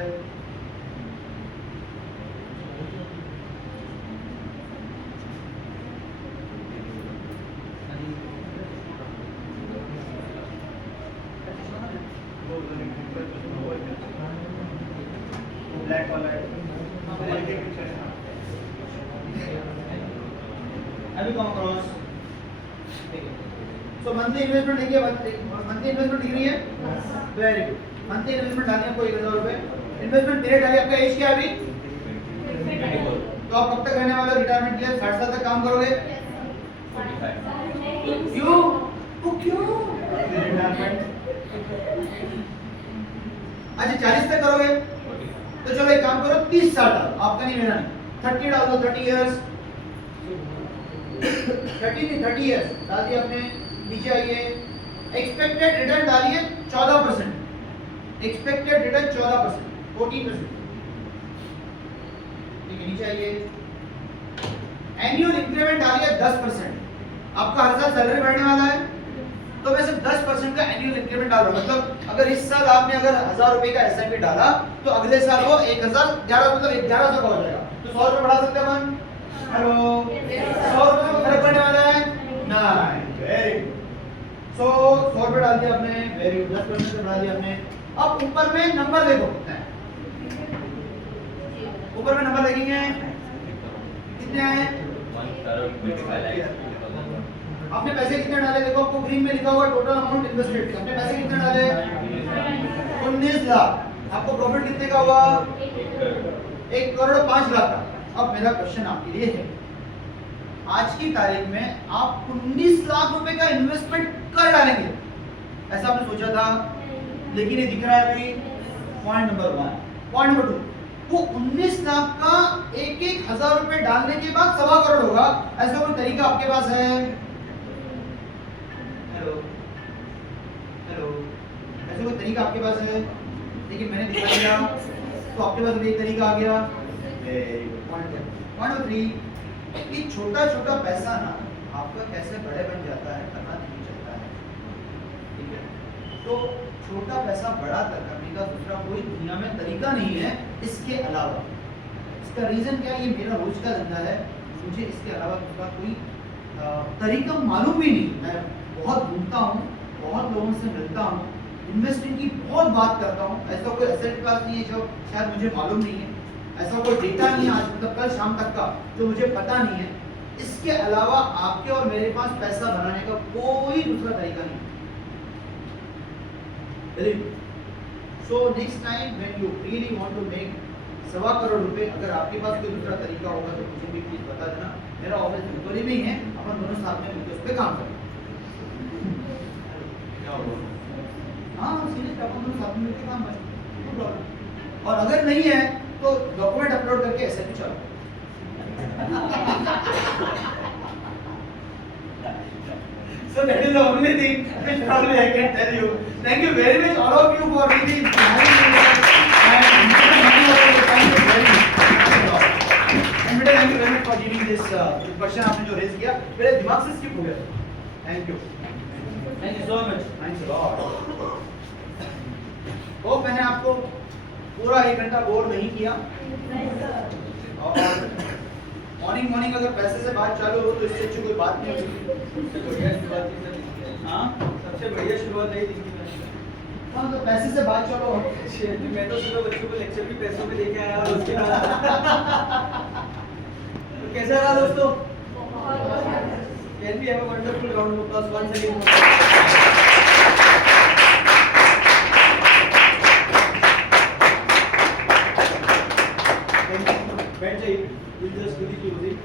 ब्लैक वाला है, अभी कम क्रॉस। सो मंथली इन्वेस्टमेंट देखिए, मंथली इन्वेस्टमेंट दिख रही है? Very good. मंथली इन्वेस्टमेंट डालिए आपको 1,000 रुपये। इन्वेस्टमेंट पीरियड डालिए, आपका एज क्या है अभी? तो आप कब तक रहने वाले हो रिटायरमेंट के लिए? 60 साल तक काम करोगे? क्यों? वो क्यों? अच्छा 40 तक करोगे? तो चलो एक काम करो, 30 साल डालो, आपका नहीं मेरा नहीं, 30 डाल दो, 30 इयर्स। 30 इयर्स डाल दिया आपने। नीचे आइए, एक्सपेक्टेड रिटर्न डालिए 14%, एक्सपेक्टेड रिटर्न 14%, 14%, ये नहीं चाहिए। एनुअल इंक्रीमेंट डालिए 10%। आपका हर साल सैलरी बढ़ने वाला है, तो मैं सिर्फ 10% का एनुअल इंक्रीमेंट डाल रहा हूँ। मतलब अगर इस साल आपने अगर 1000 रुपए का एसआईपी डाला, तो अगले साल वो 1011 मतलब 1100 का हो जाएगा। तो 100 रुपए बढ़ा सकते हैं अपन? हेलो, 100 रुपए में फर्क पड़ने वाला है? नहीं, वेरी गुड। सो 100 रुपए डाल दिया आपने, वेरी गुड, 10% से बढ़ा दिया आपने। अब ऊपर में नंबर देखो, ऊपर में नंबर लगेंगे कितने हैं? आपने पैसे कितने डाले? देखो आपको ग्रीन में लिखा हुआ टोटल अमाउंट इन्वेस्टेड। आपने पैसे कितने डाले? 19 लाख। आपको प्रॉफिट कितने का हुआ? 1,05,00,000 का। अब मेरा क्वेश्चन आपके लिए है, आज की तारीख में आप 19 लाख रुपए का इन्वेस्टमेंट कर डालेंगे, ऐसा आपने सोचा था? लेकिन ये दिख रहा है अभी पॉइंट नंबर 1। पॉइंट नंबर 2, वो 19 लाख का एक 1,000 रुपए डालने के बाद 1.25 करोड़ होगा। ऐसा कोई तरीका आपके पास है? हेलो हेलो, ऐसा कोई तरीका आपके पास है? लेकिन मैंने दिखा दिया तो आपके पास भी एक तरीका आ गया। पॉइंट नंबर 3, कि छोटा छोटा पैसा ना आपका कैसे बड़े बन जाता है पता नहीं चलता है, ठीक है? तो छोटा पैसा बड़ा करने का दूसरा कोई दुनिया में तरीका नहीं है इसके अलावा। इसका रीजन क्या है? ये मेरा रोज का धंधा है, मुझे इसके अलावा दूसरा कोई तरीका मालूम भी नहीं। मैं बहुत घूमता हूँ, बहुत लोगों से मिलता हूँ, इन्वेस्टिंग की बहुत बात करता हूँ। ऐसा कोई एसेट क्लास नहीं है जो शायद मुझे मालूम नहीं है, ऐसा कोई डेटा नहीं है आज मतलब कल शाम तक का जो मुझे पता नहीं है। इसके अलावा आपके और मेरे पास पैसा बनाने का कोई दूसरा तरीका नहीं। So next time when you really want to make 1.25 crore रुपए, अगर आपके पास कोई दूसरा तरीका होगा तो मुझे भी प्लीज बता देना। मेरा ऑफिस बिल्कुल में ही है, अपन दोनों साथ में मिलकर उस पे काम करें। हाँ सीरियस, अपन दोनों साथ में मिलकर काम करें, नो प्रॉब्लम। और अगर नहीं है तो डॉक्यूमेंट अपलोड करके ऐसे भी चलो। So that is the only thing which probably I can tell you. Thank you very much all of you for really having me here and thank you very much. And बेटा thank you very much for giving this question आपने जो raise किया मेरे दिमाग से skip हो गया। Thank you so much. Thanks a lot. तो मैंने आपको पूरा 1 घंटा बोर नहीं किया। और मॉर्निंग अगर पैसे से बात चालू हो तो इससे अच्छी कोई बात नहीं होगी। हाँ सबसे बढ़िया शुरुआत यही दिखी मैंने। हाँ तो पैसे से बात चलो। मैं तो सुबह बच्चों को लेक्चर भी पैसों में देके आया और उसके बाद तो कैसा रहा दोस्तों? Can we have a wonderful round of applause once again? बैठ जाइए, we'll just do the closing.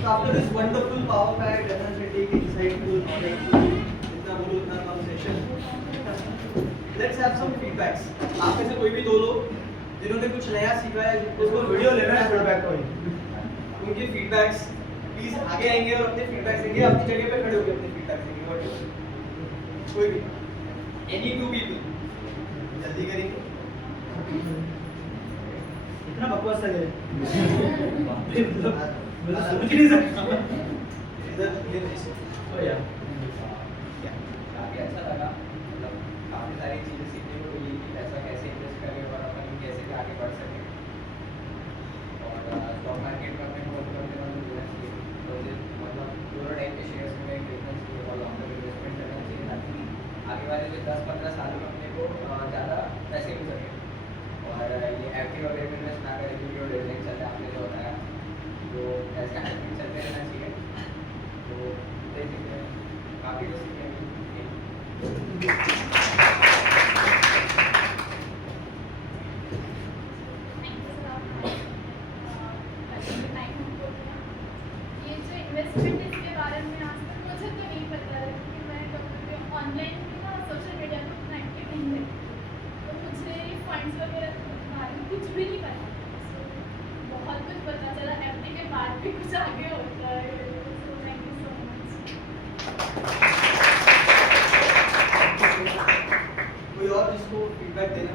So after this wonderful power packed, energetic, insightful, knowledgeful, जितना बोलो उतना कम session, let's have some feedbacks. आप में से कोई भी 2 लोग जिन्होंने कुछ नया सीखा है, उसको वीडियो लेना है फीडबैक कोई, उनके फीडबैक्स प्लीज आगे आएंगे और अपने फीडबैक्स देंगे। अपनी जगह पे खड़े होकर अपने फीडबैक्स देंगे। कोई भी, any 2 people, जल्दी करेंगे। इतना बकवास लगे मैं सोच नहीं सकता। इधर ओ यार काफी अच्छा लगा, मतलब काफी सारी चीजें सीखने को मिली कि पैसा कैसे इन्वेस्ट करें और अपन कैसे आगे बढ़ सके। और स्टॉक मार्केट में अपने बहुत करने वाले लोग हैं, तो मतलब दोनों टाइप के शेयर्स में खरीदना चाहिए और लॉन्ग टर्म इन्वेस्टमेंट करना चाहिए ताकि आगे वाले जो 10-15 साल में अपने को ज़्यादा पैसे मिल सके। और ये एक्टिव अगर इन्वेस्ट ना करें क्योंकि वो डिविडेंड चल रहा है, आपने जो बताया तो ऐसा हैबिट चलते रहना चाहिए। तो देखिए काफ़ी कुछ सीखेंगे। ये जो इन्वेस्टमेंट इसके बारे में आज तक मुझे तो नहीं पता है क्योंकि मैं कभी ऑनलाइन ना सोशल मीडिया पर उतना एक्टिव नहीं है, तो मुझे फंड्स वगैरह के बारे में कुछ भी नहीं पता। बहुत कुछ पता चला, एफडी के बाद भी कुछ आगे होता है। So thank you so much. कोई और जिसको फीडबैक देना?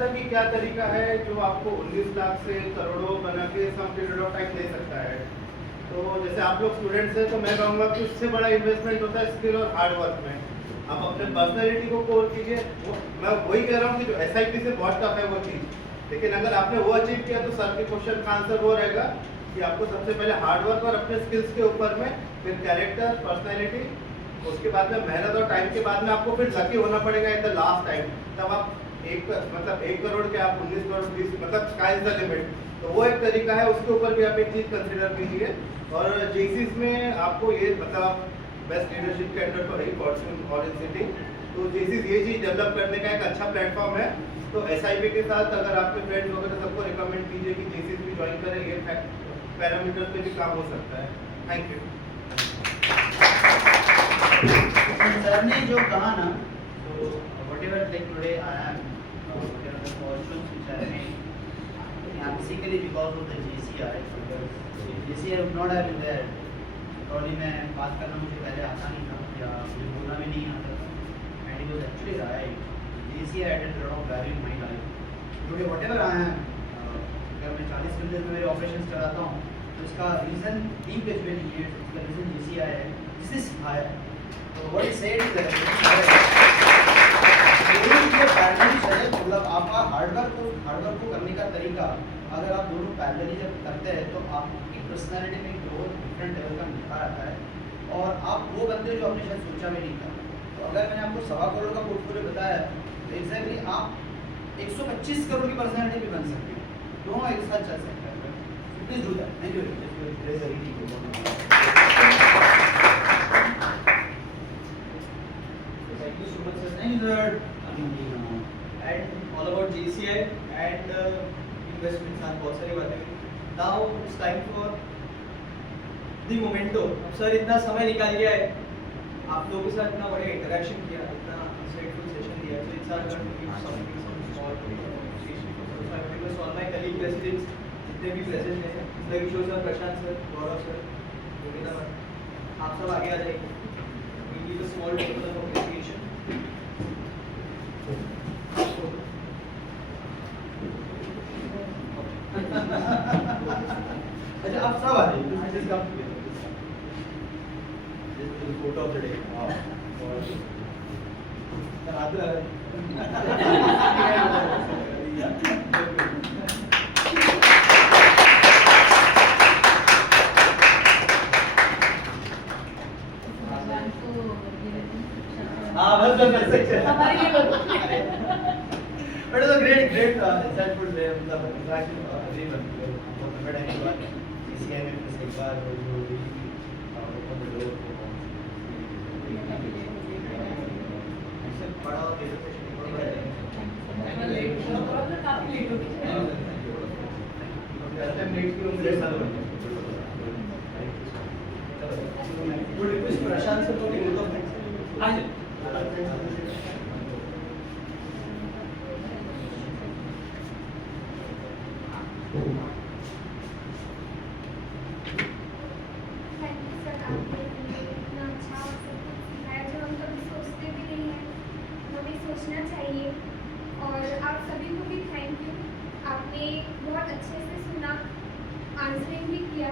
था कि क्या तरीका है जो आपको 19 लाख से करोड़ों बना के सम पीरियड ऑफ टाइम दे सकता है। तो जैसे आप लोग स्टूडेंट्स हैं तो मैं कहूँगा कि उससे बड़ा इन्वेस्टमेंट होता है स्किल और हार्ड वर्क में। आप अपने पर्सनैलिटी को कोर कीजिए। मैं वही कह रहा हूँ कि जो SIP से बहुत टफ है वो चीज़, लेकिन अगर आपने वो अचीव किया तो सर के क्वेश्चन का आंसर वो रहेगा कि आपको सबसे पहले हार्ड वर्क और अपने स्किल्स के ऊपर में, फिर कैरेक्टर, पर्सनैलिटी, उसके बाद में मेहनत और टाइम के बाद में आपको फिर लकी होना पड़ेगा एट द लास्ट टाइम। तब आप 1 करोड़ के आप 19 करोड़ 20 मतलब स्काई इज द लिमिट। तो वो एक तरीका है, उसके ऊपर भी आप एक चीज़ कंसिडर कीजिए। और JCS में आपको ये मतलब बेस्ट लीडरशिप के अंडर तो है फॉर्च्यून और सिटी, तो JCS ये चीज़ डेवलप करने का एक अच्छा प्लेटफॉर्म है। तो SIP के साथ अगर आपके फ्रेंड्स वगैरह सबको रिकमेंड कीजिए कि JCS भी ज्वाइन करें, ये पैरामीटर पे भी काम हो सकता है। Thank you. सर ने जो कहा ना, तो whatever like today I am whatever the fortunes which I made, basically because of the JCI. If JCI would not have been there, probably मैं बात करना मुझे पहले आता नहीं था या मुझे बोलना भी नहीं आता था, and it was actually right. JCI added a lot of value in my life. Today whatever I am, अगर मैं 40 किलोमीटर में मेरे ऑपरेशंस चलाता हूँ तो इसका रीज़न डीप एजुकेशन है, इसका रीज़न JCI है, जिसने सिखाया है। तो what is said is that मतलब आपका हार्डवर्क को करने का तरीका, अगर आप दोनों पैरेलली जब करते हैं तो आपकी पर्सनालिटी में ग्रोथ डिफरेंट लेवल का निखार आता है और आप वो बनते हो जो आपने शायद सोचा भी नहीं था। तो अगर मैंने आपको 1.25 करोड़ का पोर्टफोलियो बताया तो एग्जैक्टली आप 125 करोड़ की पर्सनालिटी भी बन सकते हो, दोनों एक साथ चल सकते हैं। Please do that. Thank you. Thank you so much, sir. Thank you, sir. And all about JCI and investments and बहुत सारी बातें हुई. Now it's time for the momento. Sir इतना समय निकाल लिया है, आप लोगों के साथ इतना बड़ा इंटरेक्शन किया, इतना insightful session दिया, so it's our turn to give something, some small appreciation. So I request all my colleague presidents, जितने भी present हैं, किशोर सर, प्रशांत सर, गौरव सर, योगिता मैम, आप सब आगे आ जाइए. We give a small token of appreciation. अच्छा आप सब आ रहे हैं, this come this photo of the day. हाँ बस हमारे लिए बहुत But it was a great insightful day. मतलब interaction everyone. बहुत लंबा टाइम के बाद CCI में फिर से एक बार वो जो हुई open the door ऐसे बड़ा और लेटर सेशन एक और काफी लेट हो गया। ऐसे लेट की उम्र साल हो गए। Would request प्रशांत सर को बोल दो। हाँ जी। थैंक यू सर, आपने हमें इतना अच्छा और सब कुछ सिखाया जो हम कभी सोचते भी नहीं हैं, हमें सोचना चाहिए। और आप सभी को भी थैंक यू, आपने बहुत अच्छे से सुना, आंसरिंग भी किया।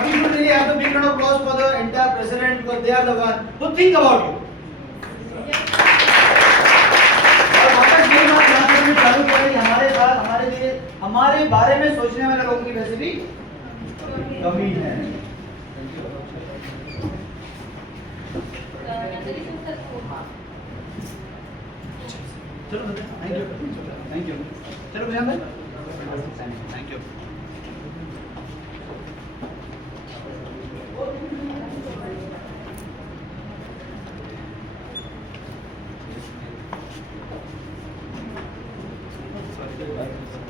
We should really have a big round of applause for the entire president because they are the one who think about you. और वापस ये बात यहाँ से मैं चालू करें कि हमारे साथ हमारे लिए हमारे बारे में सोचने वाले लोगों की वैसे भी कमी है। चलो थैंक यू चलो भैया थैंक यू। Sorry.